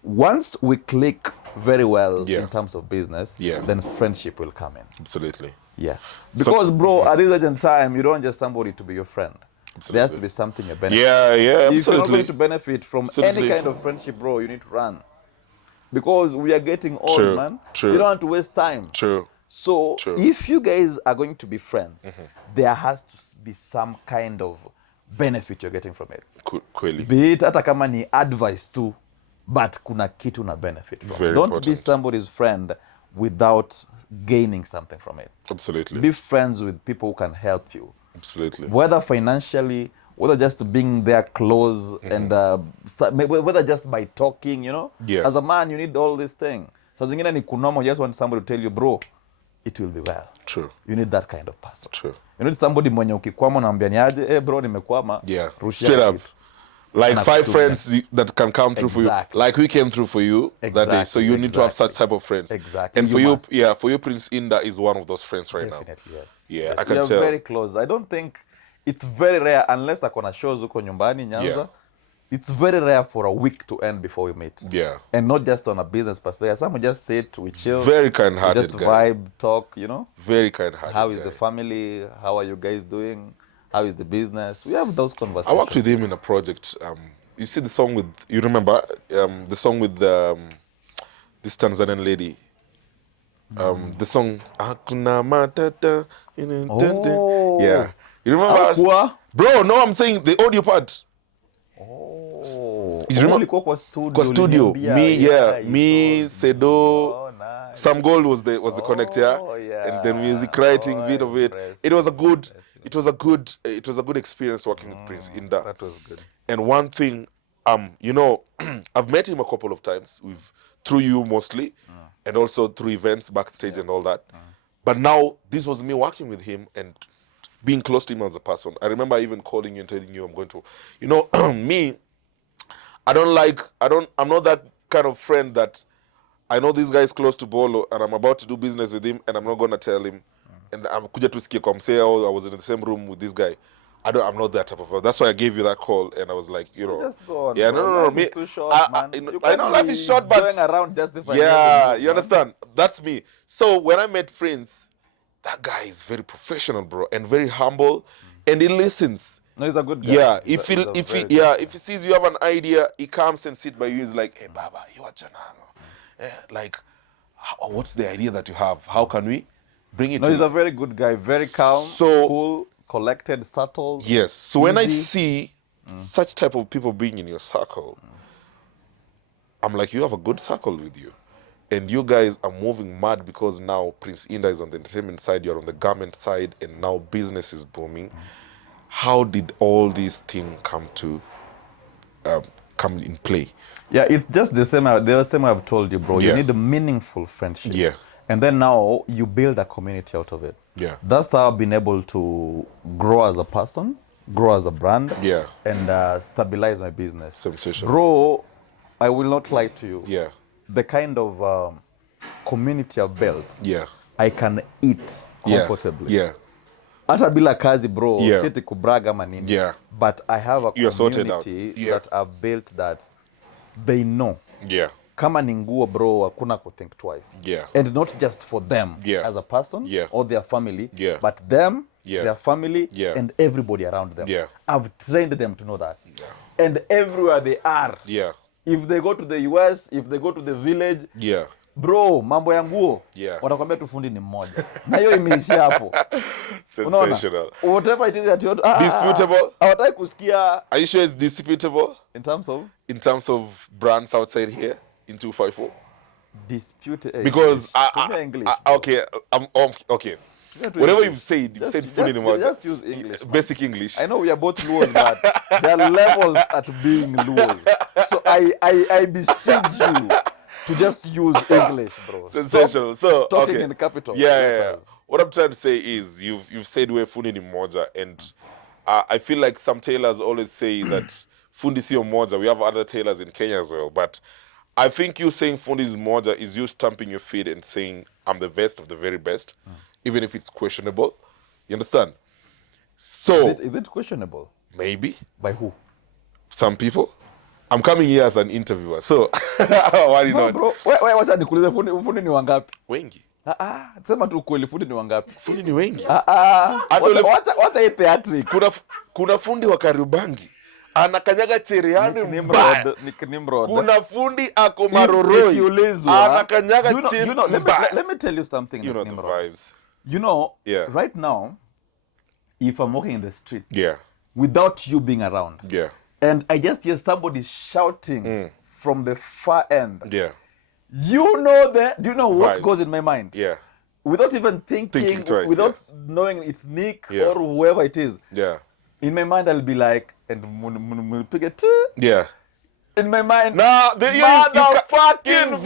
Once we click very well in terms of business, then friendship will come in. Absolutely. Yeah. Because, bro, at this urgent time, you don't just somebody to be your friend. Absolutely. There has to be something you benefit. Yeah, absolutely. If you're not going to benefit from any kind of friendship, bro, you need to run. Because we are getting old, man. True. You don't want to waste time. True. So if you guys are going to be friends, there has to be some kind of benefit you're getting from it. Clearly. Be it hata kama ni advice too, but kuna kitu na benefit from. Very Don't important. be somebody's friend without gaining something from it. Absolutely. Be friends with people who can help you. Absolutely. Whether financially, whether just being there close, and whether just by talking, you know. Yeah. As a man, you need all these things. So zingine ni kunomo, you just want somebody to tell you, bro, it will be well. True. You need that kind of person. True. You need somebody mwenye ukikwama unaambia niaje, bro, nimekwama. Yeah. Rushia Straight up. kitu. Like 5 friends that can come through for you. Like we came through for you that day. So you need to have such type of friends. Exactly. And for you, for you, Prince Inda is one of those friends right now. Definitely, yes. Yeah, I can You're tell. very close. I don't think it's very rare unless akona shows huko nyumbani Nyanza. Yeah. It's very rare for a week to end before we meet. Yeah. And not just on a business perspective. Some just sit, we chill. Very kind-hearted just guy. vibe, talk, you know. Very kind-hearted. How is the family? How are you guys doing? How is the business? We have those conversations. I worked with him in a project. You see the song with, you remember the song with this Tanzanian lady. The song Hakuna Matata. Oh. Yeah. You remember? Aqua? Bro, no, I'm saying the audio part. Oh. You remember? Kwa studio. Me, Sedo. Oh, nice. Some Gold was the connector. Oh, yeah. And then music writing, bit of it. It was a good experience working with Prince Inda. That was good. And one thing, you know, I've met him a couple of times. Through you mostly, and also through events backstage and all that. But now this was me working with him and being close to him as a person. I remember even calling you and telling you I'm going to, you know, me. I'm not that kind of friend that I know this guy is close to Bolo and I'm about to do business with him and I'm not gonna tell him. And I'm kuja tu sikia kwa msee, I was in the same room with this guy. I'm not that type of person. That's why I gave you that call and I was like, you know. Just go on, yeah, bro. no. Life is too short, man. I know life is short, but going around justifying. Yeah, you understand? That's me. So when I met Prince, that guy is very professional, bro, and very humble, and he listens. No, he's a good guy. Yeah, if he sees you have an idea, he comes and sit by you. He's like, hey, Baba, you are Janano. Like, what's the idea that you have? How can we bring it? No, he's a very good guy. Very calm, cool, collected, subtle. Yes. So when I see such type of people being in your circle, I'm like, you have a good circle with you. And you guys are moving mad because now Prince Inda is on the entertainment side, you're on the garment side, and now business is booming. How did all these things come in play? Yeah, it's just the same I've told you, bro. You need a meaningful friendship. Yeah. And then now you build a community out of it. Yeah. That's how I've been able to grow as a person, grow as a brand, and stabilize my business. Sensational. Bro, I will not lie to you. Yeah. The kind of community I've built, I can eat comfortably. Yeah. Hata bila kazi, bro, siti kubraga manini. Yeah. But I have a community that I've built that they know. Yeah. Kama ni nguo, bro, hakuna ku think twice. Yeah. And not just for them as a person or their family, but them, their family, and everybody around them. Yeah. I've trained them to know that. Yeah. And everywhere they are, if they go to the US, if they go to the village, bro, mambo ya nguo, watakwambia tu fundi ni mmoja. Na hiyo imeishia hapo. Sensational. Whatever it is that you disputable. Hawataki kusikia. Are you sure it's disputable? In terms of? In terms of brands outside here in 254? Dispute. Because English. Okay, okay. Whatever you've said fundi ni moja. Just use English. Basic English. I know we are both Luos, but there are levels at being Luos. So I beseech you to just use English, bro. Sensational. So talking in the capital. Yeah. What I'm trying to say is you've said we're fundi ni moja, and I feel like some tailors always say that fundi sio moja. We have other tailors in Kenya as well, but I think you saying fundi is moja is you stamping your feet and saying I'm the best of the very best, even if it's questionable. You understand? So is it questionable? Maybe. By who? Some people. I'm coming here as an interviewer, so why not? Bro, wacha nikuulize fundi ni wangapi? Wengi. Sema tu kweli, fundi ni wangapi? Fundi ni wengi. Wacha hii theatric. Kuna fundi wa Karubangi anakanyaga cherehani mbaya. Nimrod. Kuna fundi ako Maroroi anakanyaga cherehani mbaya. Let me tell you something. You know the vibes. You know, right now, if I'm walking in the street, yeah, without you being around, yeah, and I just hear somebody shouting from the far end, yeah, do you know what vibes goes in my mind? Yeah. without even thinking twice, without knowing it's Nick Yeah. or whoever it is. Yeah. In my mind, I'll be like, and Yeah. in my mind, Nah, motherfucking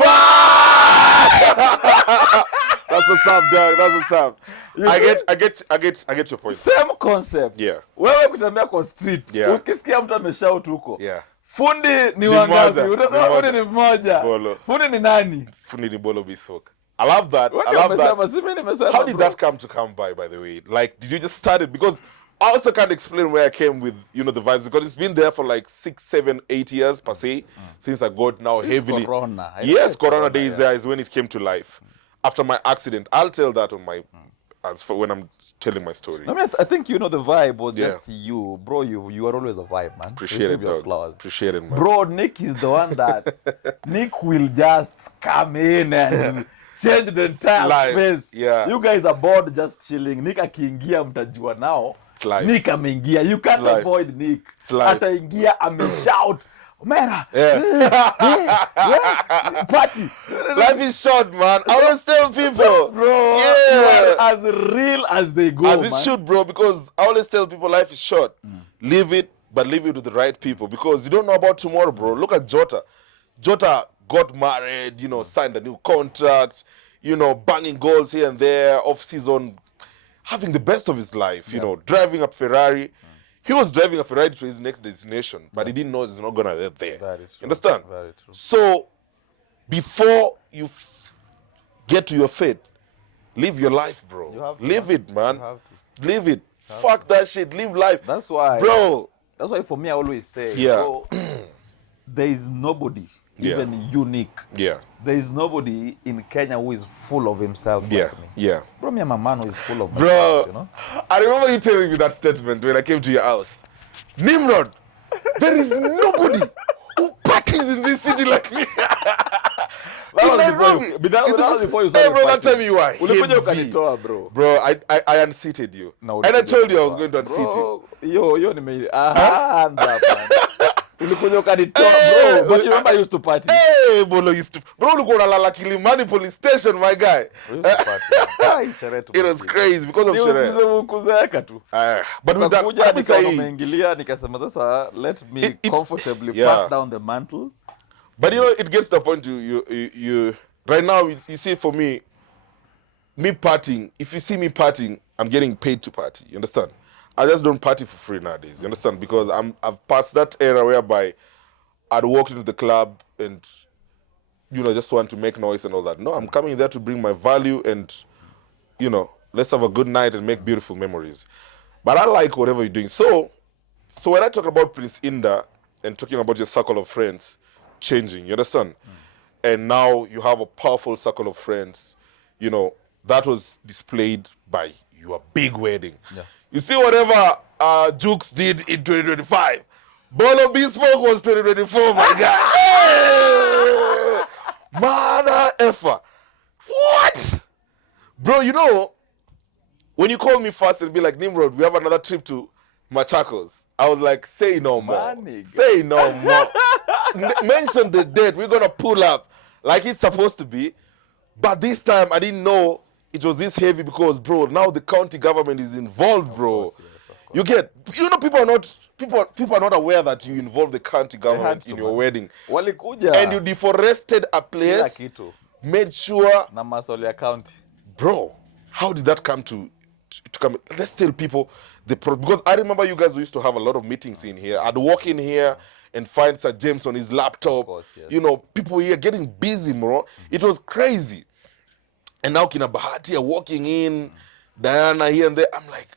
That's what's up, dog. That's what's up. I get your point. Same concept. Yeah. Wewe kutembea kwa street, Yeah. ukisikia mtu ameshout huko. Yeah. Fundi ni wangapi? mmoja. Unasema fundi ni mmoja. Bolo. Fundi ni nani? Fundi ni Bolo Bespoke. I love that. Wewe I love umesema, that. si mimi nimesema, How did bro. that come by the way? Like, did you just start it? Because I also can't explain where I came with, the vibes, because it's been there for like 6, 7, 8 years per se, since I got now Since heavily. Corona. Yes, Corona days there is when it came to life. After my accident, I'll tell that on my, as for when I'm telling my story. I mean, I think the vibe was just you, bro. You are always a vibe, man. Appreciate Receive it, your dog. flowers. Appreciate it, man. Bro, Nick is the one that Nick will just come in and change the entire Life, space. yeah. You guys are bored just chilling. Nick akiingia mtajua now. It's life. Nick ameingia. You can't life. avoid Nick. It's life. Ataingia ameshout. Omera. Yeah. Party. Life is short, man. I always tell people, Bro, Yeah. you are as real as they go, as it man. should, bro, because I always tell people life is short. Live it, but live it with the right people, because you don't know about tomorrow, bro. Look at Jota. Jota got married, signed a new contract, banging goals here and there, off-season, having the best of his life, driving a Ferrari. He was driving a Ferrari to his next destination, but he didn't know he's not going to get there. Very true. You understand? Very true. So, before you get to your fate, live your life, bro. You have to, live it, man. You have to. Live it. Fuck that shit. Live life. That's why, bro. That's why for me, I always say, Yeah. bro, there is nobody, even unique. Yeah. There is nobody in Kenya who is full of himself Yeah. like me. Yeah. Bro, me, I'm a man who is full of Bro, myself, I remember you telling me that statement when I came to your house. Nimrod, there is nobody who parties in this city like me. That was before you started Hey, bro, that partying. time you are Ulikuja heavy. ukanitoa, bro. Bro, I unseated you. No, and I told you I was going to unseat you. Bro, yo, hands up, man. Ulikuja ukanitoa, bro. But you remember I used to party. Hey, Bolo used to. Bro, ulikuwa unalala Kilimani police station, my guy. We used to party. Sherehe tu. It was crazy because of sherehe. Kuzeeka tu. But with that, Kuja nikaona umeingilia, nikasema sasa let me comfortably pass down the mantle. But it gets to the point you right now, you see, for me partying, if you see me partying, I'm getting paid to party. You understand? I just don't party for free nowadays. You understand? Because I've passed that era whereby I'd walk into the club and just want to make noise and all that. No, I'm coming there to bring my value and let's have a good night and make beautiful memories. But I like whatever you're doing. So when I talk about Prince Inda and talking about your circle of friends changing, you understand? And now you have a powerful circle of friends, that was displayed by your big wedding. Yeah. You see, whatever Jukes did in 2025, Bolo Bespoke was 2024, my guy. Mother effer. What? Bro, when you call me first and be like, Nimrod, we have another trip to Machakos, I was like, say no more. Say no more. Mention the date. We're going to pull up like it's supposed to be. But this time, I didn't know it was this heavy because, bro, now the county government is involved, bro. Of course. You get, people are not aware that you involve the county government in your wedding. Walikuja. And you deforested a place, made sure. Na maswali ya county. Bro, how did that come to come? Let's tell people because I remember you guys used to have a lot of meetings in here. I'd walk in here and find Sir James on his laptop. Of course, yes. People here getting busy, bro. It was crazy. And now Kina Bahati are walking in, Diana here and there. I'm like,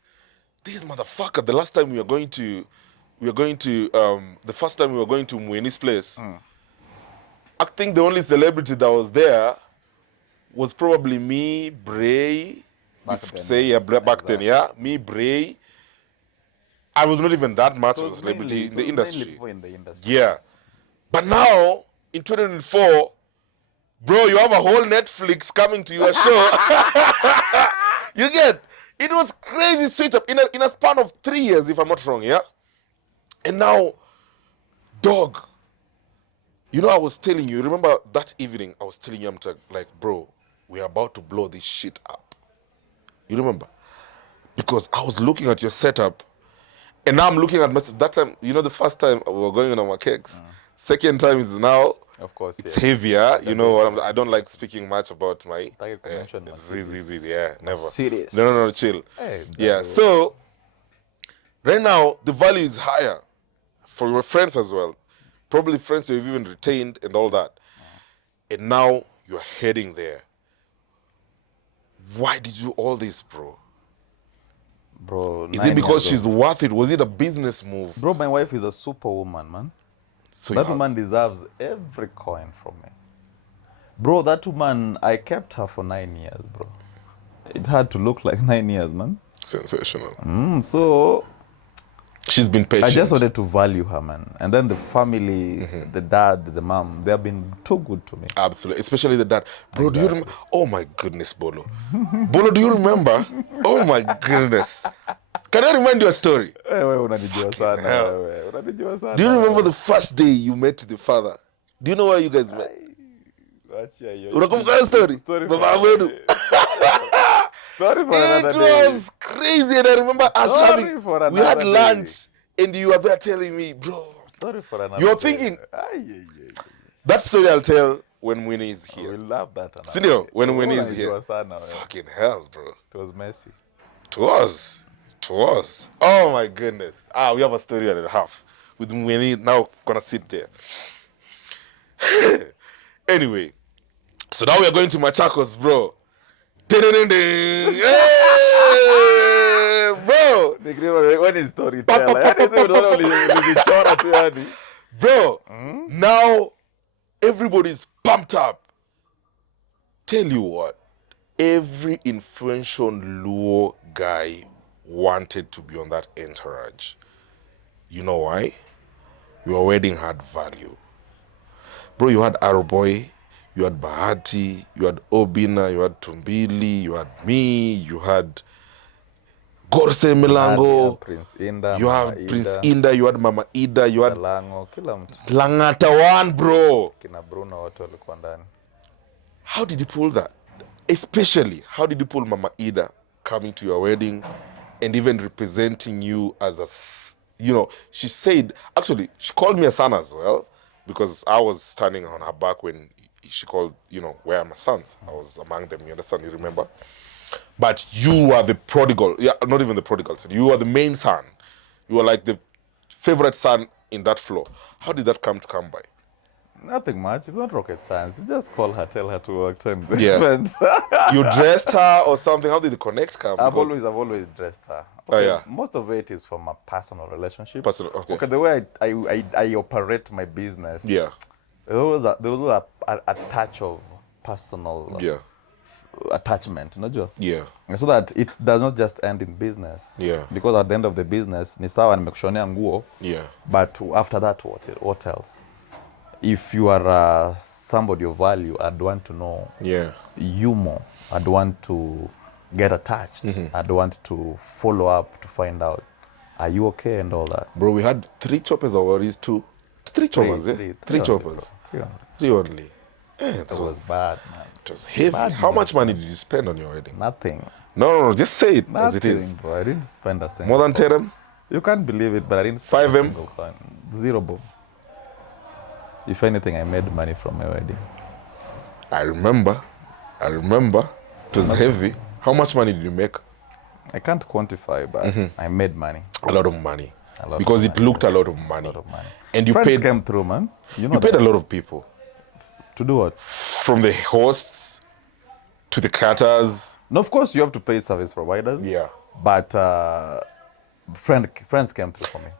this motherfucker, the first time we were going to Mweni's place, I think the only celebrity that was there was probably me, Bray, back then, yeah. Me, Bray. I was not even that much of a celebrity in the industry. Yeah. But now, in 2024, bro, you have a whole Netflix coming to your show. You get? It was crazy switch up in a span of 3 years, if I'm not wrong, yeah? And now, dog, I was telling you, remember that evening, I was telling you, I'm like, bro, we're about to blow this shit up. You remember? Because I was looking at your setup, and now I'm looking at myself. That time, you know, the first time we were going on our cakes. Second time is now. Of course, it's heavier. You know what? I don't like speaking much about my. Yeah, never. Serious. No, chill. Hey, yeah. So right now the value is higher for your friends as well. Probably friends you've even retained and all that. And now you're heading there. Why did you do all this, bro? Bro, is it because she's worth it? Was it a business move? Bro, my wife is a superwoman, man. So that woman deserves every coin from me. Bro, that woman, I kept her for 9 years, bro. It had to look like 9 years, man. Sensational. So she's been patient. I just wanted to value her, man. And then the family, the dad, the mom, they have been too good to me. Absolutely. Especially the dad. Bro, do you remember? Oh my goodness, Bolo. Bolo, do you remember? Oh my goodness. Can I remind you a story? Do you remember the first day you met the father? Do you know where you guys met? Unakumbuka story? Baba wetu. It was crazy, and I remember us we had lunch, and you were there telling me, bro. You're thinking. That story I'll tell when Winnie is here. We love that. Sindio, when Winnie is here. Fucking hell, bro. It was messy. It was. Oh my goodness. We have a story and a half with Winnie now gonna sit there. Anyway, so now we are going to Machakos, bro. Hey, bro. When is story bro, now everybody's pumped up. Tell you what, every influential Luo guy wanted to be on that entourage. You know why? Your wedding had value. Bro, you had Aroboy, you had Bahati, you had Obina, you had Tumbili, you had me, you had Gorse Milango, Prince Inda, you have Prince Inda, you had Mama Ida, you had Lango, kila mtu. Langatawan, bro. Kina Bruno watu walikuwa ndani. How did you pull that? Especially, how did you pull Mama Ida coming to your wedding and even representing you as a, you know, she said, actually, she called me a son as well, because I was standing on her back when she called, you know, where are my sons? I was among them, you understand, you remember? But you are the prodigal, yeah, not even the prodigal son, you are the main son. You are like the favorite son in that floor. How did that come by? Nothing much. It's not rocket science. You just call her, tell her to work time. Yeah. You dressed her or something? How did the connect come? I've always dressed her. Okay, yeah. Most of it is from a personal relationship. Okay, the way I operate my business. Yeah. There was a touch of personal attachment, Yeah. So that it does not just end in business. Yeah. Because at the end of the business, ni sawa nimekushonea nguo. Yeah. But after that, what else? If you are somebody of value, I'd want to know you more. I'd want to get attached. I'd want to follow up to find out, are you okay and all that. Bro, we had 3 choppers or these 2? 3 choppers, eh? 3 choppers. 3 only. It was bad, man. It was heavy. How much money did you spend on your wedding? Nothing. No, just say it as it is. Bro, I didn't spend a cent. More than 10 M? You can't believe it, but I didn't spend 5 M? Zero, bro. If anything, I made money from my wedding. I remember. It was heavy. How much money did you make? I can't quantify, but I made money. A lot of money. Because it looked a lot of money. And you Friends came through, man. You paid a lot of people. To do what? From the hosts to the caterers. No, of course you have to pay service providers. Yeah. But friends came through for me.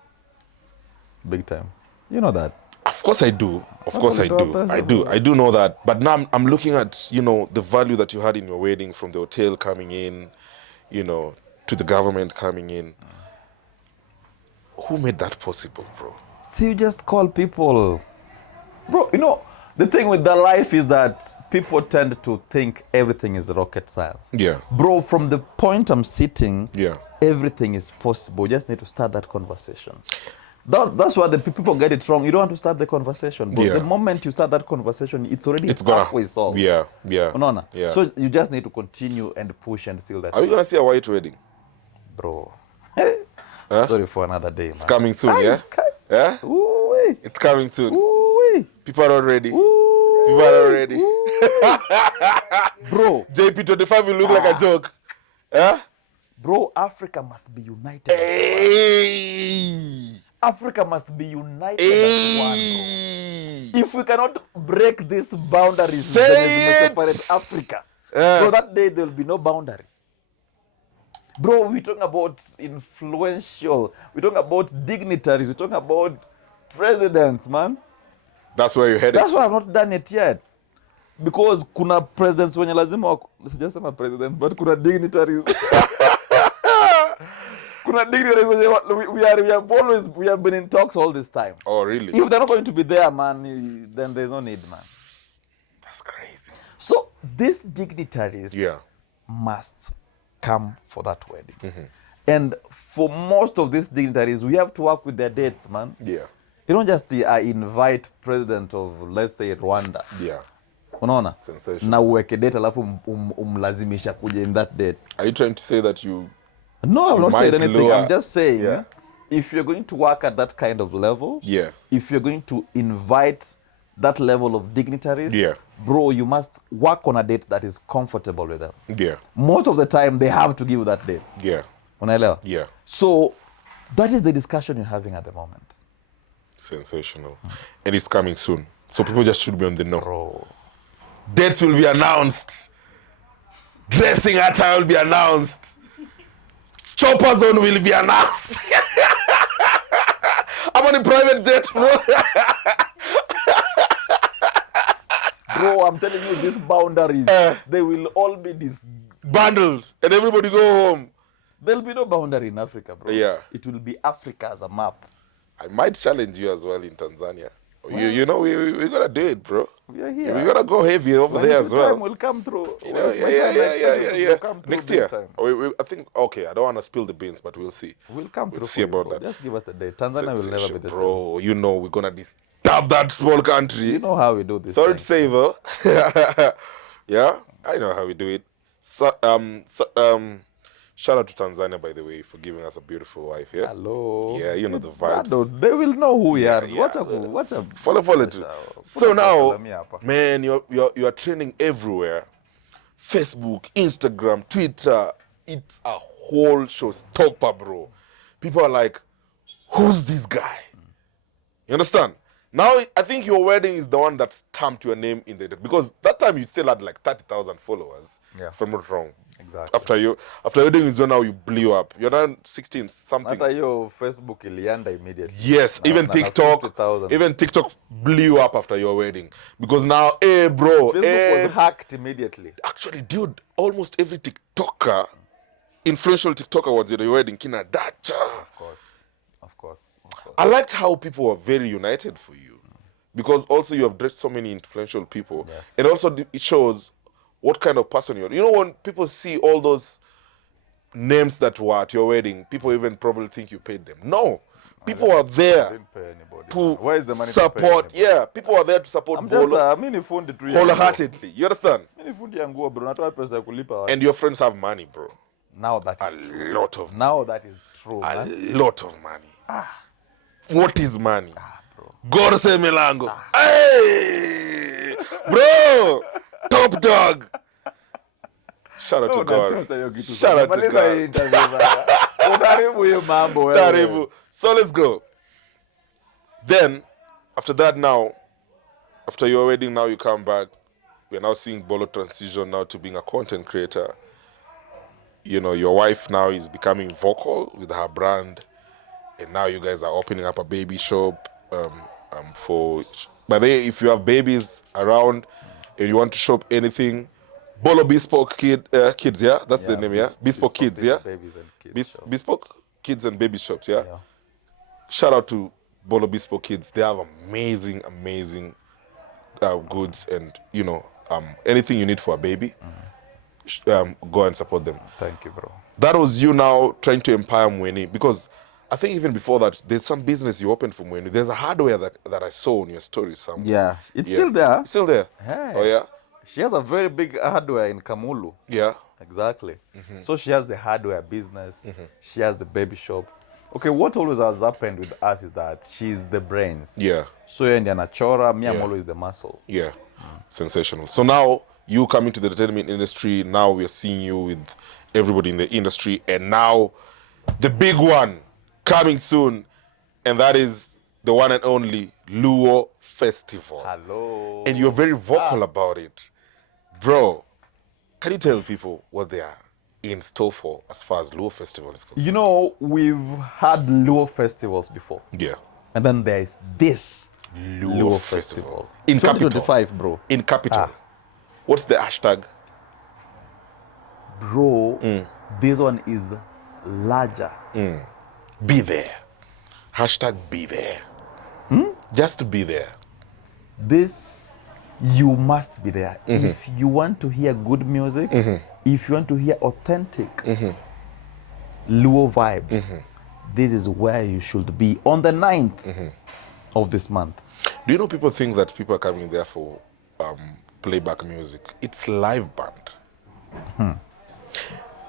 Big time. You know that. Of course I do. I do know that. But now I'm looking at, you know, the value that you had in your wedding, from the hotel coming in, you know, to the government coming in. Who made that possible, bro? See, you just call people. Bro, you know, the thing with the life is that people tend to think everything is rocket science. Yeah. Bro, from the point I'm sitting, yeah, everything is possible. You just need to start that conversation. That's why the people get it wrong. You don't want to start the conversation, but Yeah. the moment you start that conversation, it's already gonna halfway solved. Yeah. Unaona? Yeah. So you just need to continue and push and seal that. Are we gonna see a white wedding? Bro. Huh? Story for another day, man. It's coming soon, yeah? Yeah? Ooh-wee. It's coming soon. Ooh-wee. People are not ready. Ooh-wee. People are not ready. Bro. JP25 will look like a joke. Yeah? Bro, Africa must be united. Hey! Africa must be united as one, bro. If we cannot break these boundaries, then we must separate Africa. So that day there will be no boundary. Bro, we're talking about influential, we're talking about dignitaries, we're talking about presidents, man. That's where you're headed. That's why I've not done it yet. Because kuna presidents wenye lazima sijasema president, but kuna dignitaries. Kuna dignitaries we have been in talks all this time. Oh, really? If they're not going to be there, man, then there's no need, man. That's crazy. So these dignitaries must come for that wedding. And for most of these dignitaries, we have to work with their dates, man. Yeah. You don't just invite president of, let's say, Rwanda. Yeah. Unaona? Sensational. Na uweke date alafu umlazimisha kuja in that date. Are you trying to say that you... No, I've not said anything. lower. I'm just saying, if you're going to work at that kind of level, if you're going to invite that level of dignitaries, bro, you must work on a date that is comfortable with them. Yeah. Most of the time, they have to give you that date. Yeah. Unaelewa? Yeah. So, that is the discussion you're having at the moment. Sensational. And it's coming soon. So people just should be on the know. Bro. Dates will be announced. Dressing attire will be announced. Chopper zone will be announced. I'm on a private jet, bro. Bro, I'm telling you, these boundaries, they will all be bundled, and everybody go home. There'll be no boundary in Africa, bro. Yeah. It will be Africa as a map. I might challenge you as well in Tanzania. Well, you know, we gotta do it, bro. We are here. We gotta go heavy over there as well. Time will come through. You know, yeah. Next year. I think, okay, I don't want to spill the beans, but we'll see. We'll come through. We'll see about that. Just give us the day. Tanzania will never be the same. Bro, you know we're gonna disturb that small country. You know how we do this. Sorry to say, though. Yeah, I know how we do it. Shout out to Tanzania, by the way, for giving us a beautiful wife. Yeah. Hello. Yeah, you know the vibes. They will know who we are. Yeah. What's a follow too. So now, man, you are trending everywhere. Facebook, Instagram, Twitter. It's a whole showstopper, bro. People are like, who's this guy? You understand? Now, I think your wedding is the one that stamped your name in the... Because that time you still had like 30,000 followers. Yeah. If I'm not wrong. Exactly. After wedding is done, now you blew up. You're now 16 something. After your Facebook ilianda immediately. Yes, even TikTok blew up after your wedding. Because now, bro. Facebook was hacked immediately. Actually, dude, almost every TikToker, influential TikToker was at your wedding, kina dacha. Of course. I liked how people were very united for you. Because also you have dressed so many influential people. Yes. And also it shows what kind of person you are. You know, when people see all those names that were at your wedding, people even probably think you paid them. No. People are there to Where is the money support. To pay anybody? People are there to support Bolo wholeheartedly. You understand? And your friends have money, bro. Now that is true. Lot of Now that is true. A lot of money. What is money? Bro. Gorse Milango. Hey! Bro! Top dog! Shout out to God. Shout out to God. So let's go. Then, after that now, after your wedding, now you come back. We're now seeing Bolo transition now to being a content creator. You know, your wife now is becoming vocal with her brand. And now you guys are opening up a baby shop for... But if you have babies around and you want to shop anything, Bolo Bespoke Kids, yeah? That's the name, yeah? Bespoke Kids, yeah? Babies and kids. Bespoke Kids and Baby Shops, yeah? Shout out to Bolo Bespoke Kids. They have amazing goods and, you know, anything you need for a baby, go and support them. Thank you, bro. That was you now trying to empower Mweni, because I think even before that, there's some business you opened for Mwenu. There's a hardware that I saw in your story somewhere. Yeah, it's still there. It's still there? Hey. Oh, yeah? She has a very big hardware in Kamulu. Yeah. Exactly. So she has the hardware business. She has the baby shop. Okay, what always has happened with us is that she's the brains. Yeah. So you're Indiana Chora, me, I'm always the muscle. Yeah. Sensational. So now you come into the entertainment industry. Now we're seeing you with everybody in the industry. And now the big one coming soon. And that is the one and only Luo Festival. Hello. And you're very vocal about it. Bro, can you tell people what they are in store for as far as Luo Festival is concerned? You know, we've had Luo festivals before. Yeah. And then there is this Luo Festival. In 2025, capital. bro. In capital. What's the hashtag? Bro, this one is larger. Be there. Hashtag be there. Just be there. This, you must be there. If you want to hear good music, if you want to hear authentic Luo vibes, this is where you should be on the 9th of this month. Do you know people think that people are coming there for playback music? It's live band.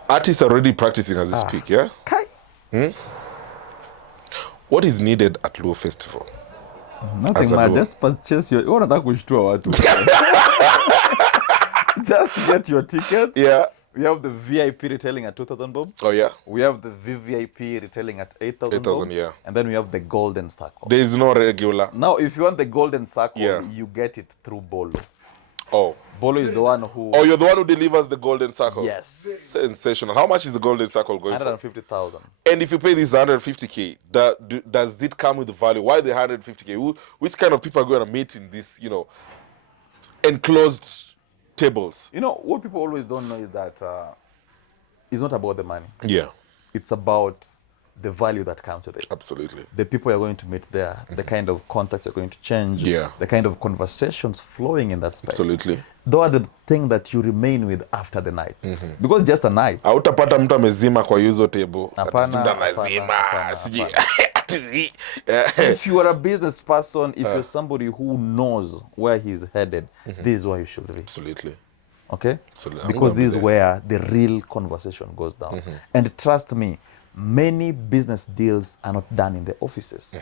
Artists are already practicing as we speak, yeah? Okay. What is needed at Luo Festival? Nothing, man. Just purchase your... Just get your ticket. Yeah. We have the VIP retailing at 2,000 bob. Oh, yeah? We have the VVIP retailing at 8,000 8,000, yeah. And then we have the Golden Circle. There is no regular. Now, if you want the Golden Circle, you get it through Bolo. Oh. Bolo is the one who... Oh, you're the one who delivers the Golden Circle? Yes. Sensational. How much is the Golden Circle going for? 150,000. And if you pay this 150K, does it come with value? Why the 150K? Which kind of people are going to meet in this, enclosed tables? You know, what people always don't know is that it's not about the money. Yeah. It's about the value that comes with it. Absolutely. The people you're going to meet there, the kind of contacts you're going to change, Yeah. the kind of conversations flowing in that space. Absolutely. Those are the thing that you remain with after the night. Because it's just a night. Hautapata mtu amezima kwa hizo table. Hapana. If you are a business person, if you're somebody who knows where he's headed, this is where you should be. Absolutely. Okay? Absolutely. Because this is where the real conversation goes down. And trust me, many business deals are not done in the offices.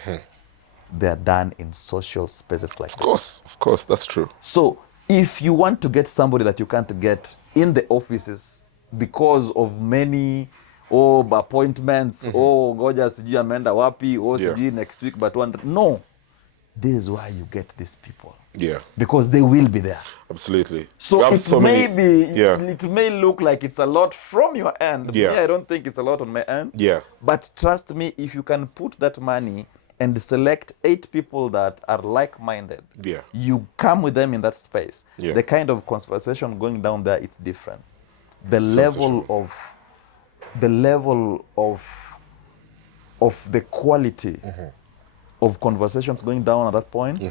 They are done in social spaces like this. Of course, that's true. So if you want to get somebody that you can't get in the offices because of many appointments, goja sijui ameenda wapi, sijui next week, but no. This is why you get these people. Yeah. Because they will be there. Absolutely. So it may look like it's a lot from your end. Yeah. Me, I don't think it's a lot on my end. Yeah. But trust me, if you can put that money and select 8 people that are like-minded, you come with them in that space. Yeah. The kind of conversation going down there, it's different. The level of the quality of conversations going down at that point,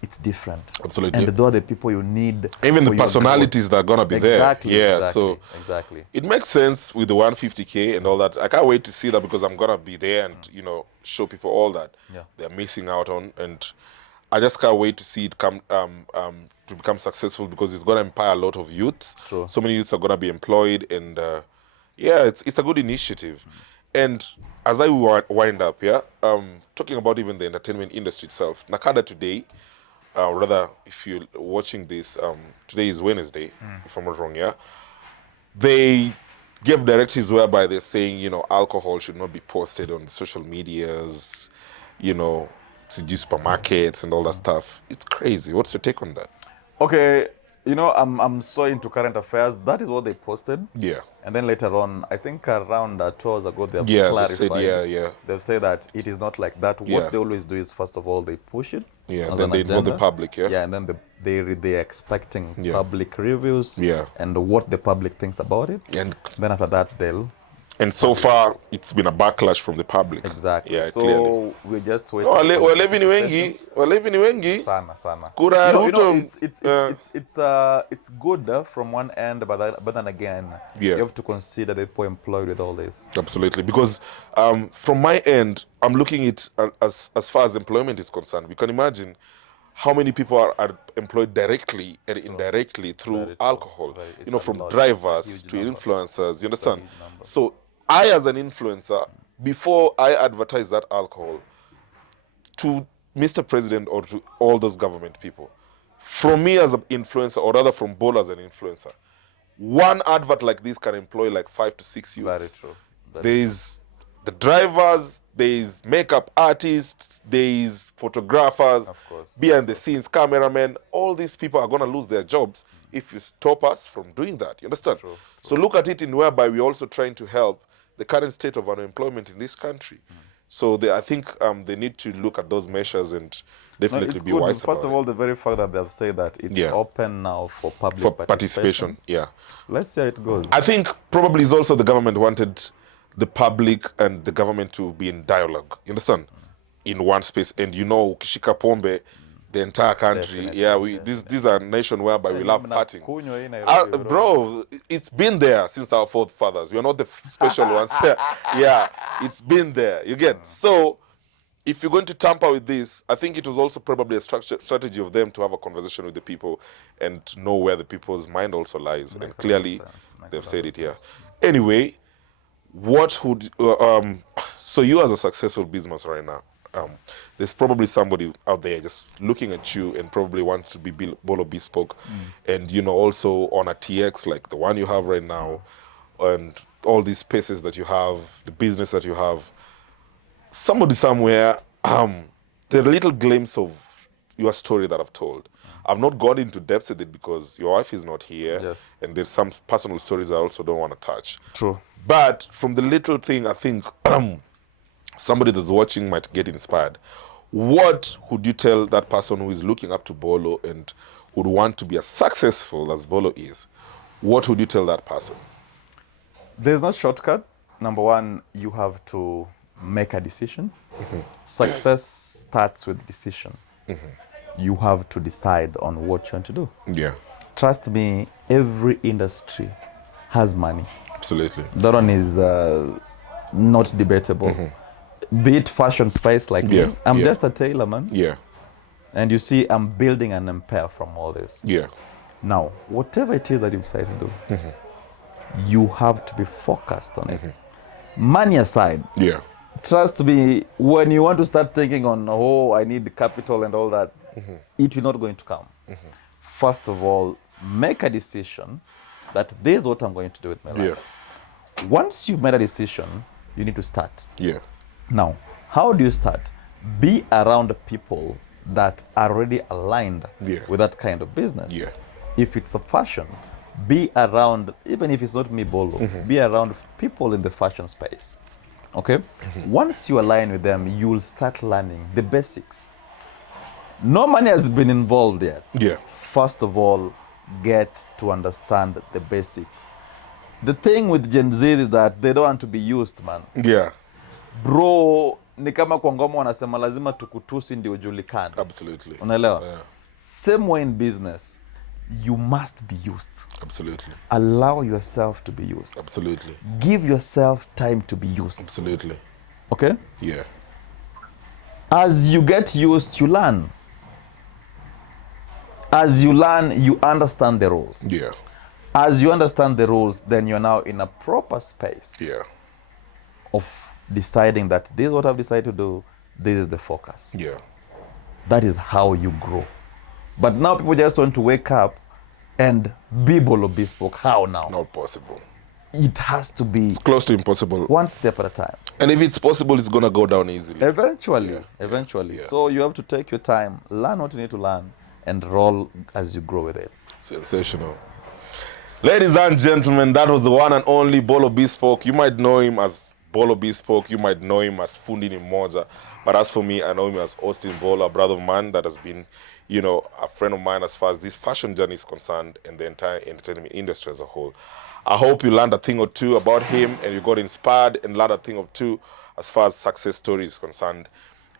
it's different. Absolutely. And those are the people you need. Even the personalities that are going to be there. Yeah, so exactly. It makes sense with the 150K and all that. I can't wait to see that because I'm going to be there and, show people all that they're missing out on. And I just can't wait to see it come to become successful because it's going to empower a lot of youths. True. So many youths are going to be employed. And, it's a good initiative. And as I wind up, talking about even the entertainment industry itself, Nakada today, rather, if you're watching this, today is Wednesday, if I'm not wrong, they gave directives whereby they're saying, alcohol should not be posted on social medias, supermarkets and all that stuff. It's crazy. What's your take on that? Okay, I'm so into current affairs. That is what they posted. Yeah. And then later on, I think around 2 hours ago, they've clarified. They've said that it is not like that. What they always do is, first of all, they push it. Yeah, and then they involve the public, and then they're expecting public reviews and what the public thinks about it. And then after that, they'll And so far, it's been a backlash from the public. Exactly. Yeah, so clearly. we're just waiting. Walevi ni wengi. Sana. Kura You know, Ruto, it's good from one end, but then again, you have to consider the people employed with all this. Absolutely, because from my end, I'm looking at as far as employment is concerned. We can imagine how many people are employed directly and indirectly through alcohol. From drivers to influencers. You understand? So I, as an influencer, before I advertise that alcohol to Mr. President or to all those government people, from me as an influencer, or rather from Bolo as an influencer, one advert like this can employ like 5 to 6 youths. Very true. There's the drivers, there's makeup artists, there's photographers, behind the scenes, cameramen. All these people are going to lose their jobs if you stop us from doing that. You understand? True. So look at it in whereby we're also trying to help the current state of unemployment in this country. So I think they need to look at those measures and definitely be wise about it. First of all, the very fact that they have said that it's open now for public participation. Yeah. Let's see how it goes. I think probably is also the government wanted the public and the government to be in dialogue. You understand? In one space. And Kishika Pombe, the entire country, these are a nation whereby we love partying. Bro, it's been there since our forefathers. We are not the special ones. Yeah, it's been there. You get? So, if you're going to tamper with this, I think it was also probably a strategy of them to have a conversation with the people and to know where the people's mind also lies. And clearly, they've said it here. Anyway, what would... so you as a successful business right now, there's probably somebody out there just looking at you and probably wants to be Bolo Bespoke. And, also on a TX like the one you have right now and all these spaces that you have, the business that you have, somebody somewhere, the little glimpse of your story that I've told. I've not gone into depth with it because your wife is not here. And there's some personal stories I also don't want to touch. True. But from the little thing, I think somebody that's watching might get inspired. What would you tell that person who is looking up to Bolo and would want to be as successful as Bolo is? What would you tell that person? There's no shortcut. Number one, you have to make a decision. Success starts with decision. You have to decide on what you want to do. Yeah. Trust me, every industry has money. Absolutely. That one is not debatable. Be it fashion space like me. I'm just a tailor, man. Yeah. And you see, I'm building an empire from all this. Yeah. Now, whatever it is that you decide to do, you have to be focused on it. Money aside. Yeah. Trust me, when you want to start thinking on, I need the capital and all that, it will not going to come. First of all, make a decision that this is what I'm going to do with my life. Once you've made a decision, you need to start. Yeah. Now, how do you start? Be around people that are already aligned with that kind of business. Yeah. If it's a fashion, be around, even if it's not me, Bolo, be around people in the fashion space. Okay? Once you align with them, you'll start learning the basics. No money has been involved yet. Yeah. First of all, get to understand the basics. The thing with Gen Z is that they don't want to be used, man. Yeah. Bro, ni kama kwa ngoma wanasema lazima tukutusi ndio ujulikane. Absolutely. Unaelewa? Same way in business, you must be used. Absolutely. Allow yourself to be used. Absolutely. Give yourself time to be used. Absolutely. Okay? Yeah. As you get used, you learn. As you learn, you understand the rules. Yeah. As you understand the rules, then you're now in a proper space of deciding that this is what I've decided to do, this is the focus. Yeah. That is how you grow. But now people just want to wake up and be Bolo Bespoke. How now? Not possible. It has to be... It's close to impossible. One step at a time. And if it's possible, it's going to go down easily. Eventually. Eventually. Yeah. So you have to take your time, learn what you need to learn, and roll as you grow with it. Sensational. Ladies and gentlemen, that was the one and only Bolo Bespoke. You might know him as Bolo Bespoke. You might know him as Fundi ni Moja. But as for me, I know him as Austin Bolo, a brother of mine that has been you know, a friend of mine as far as this fashion journey is concerned and the entire entertainment industry as a whole. I hope you learned a thing or two about him and you got inspired and learned a thing or two as far as success story is concerned.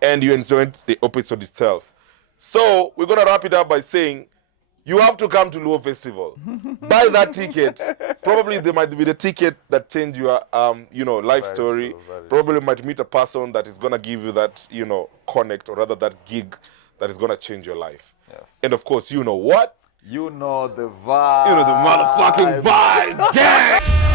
And you enjoyed the episode itself. So we're going to wrap it up by saying, you have to come to Luo Festival. Buy that ticket. Probably there might be the ticket that change your, you know, life story. Probably might meet a person that is going to give you that, you know, connect or rather that gig that is going to change your life. Yes. And of course, you know what? You know the vibe. You know the motherfucking vibes, gang!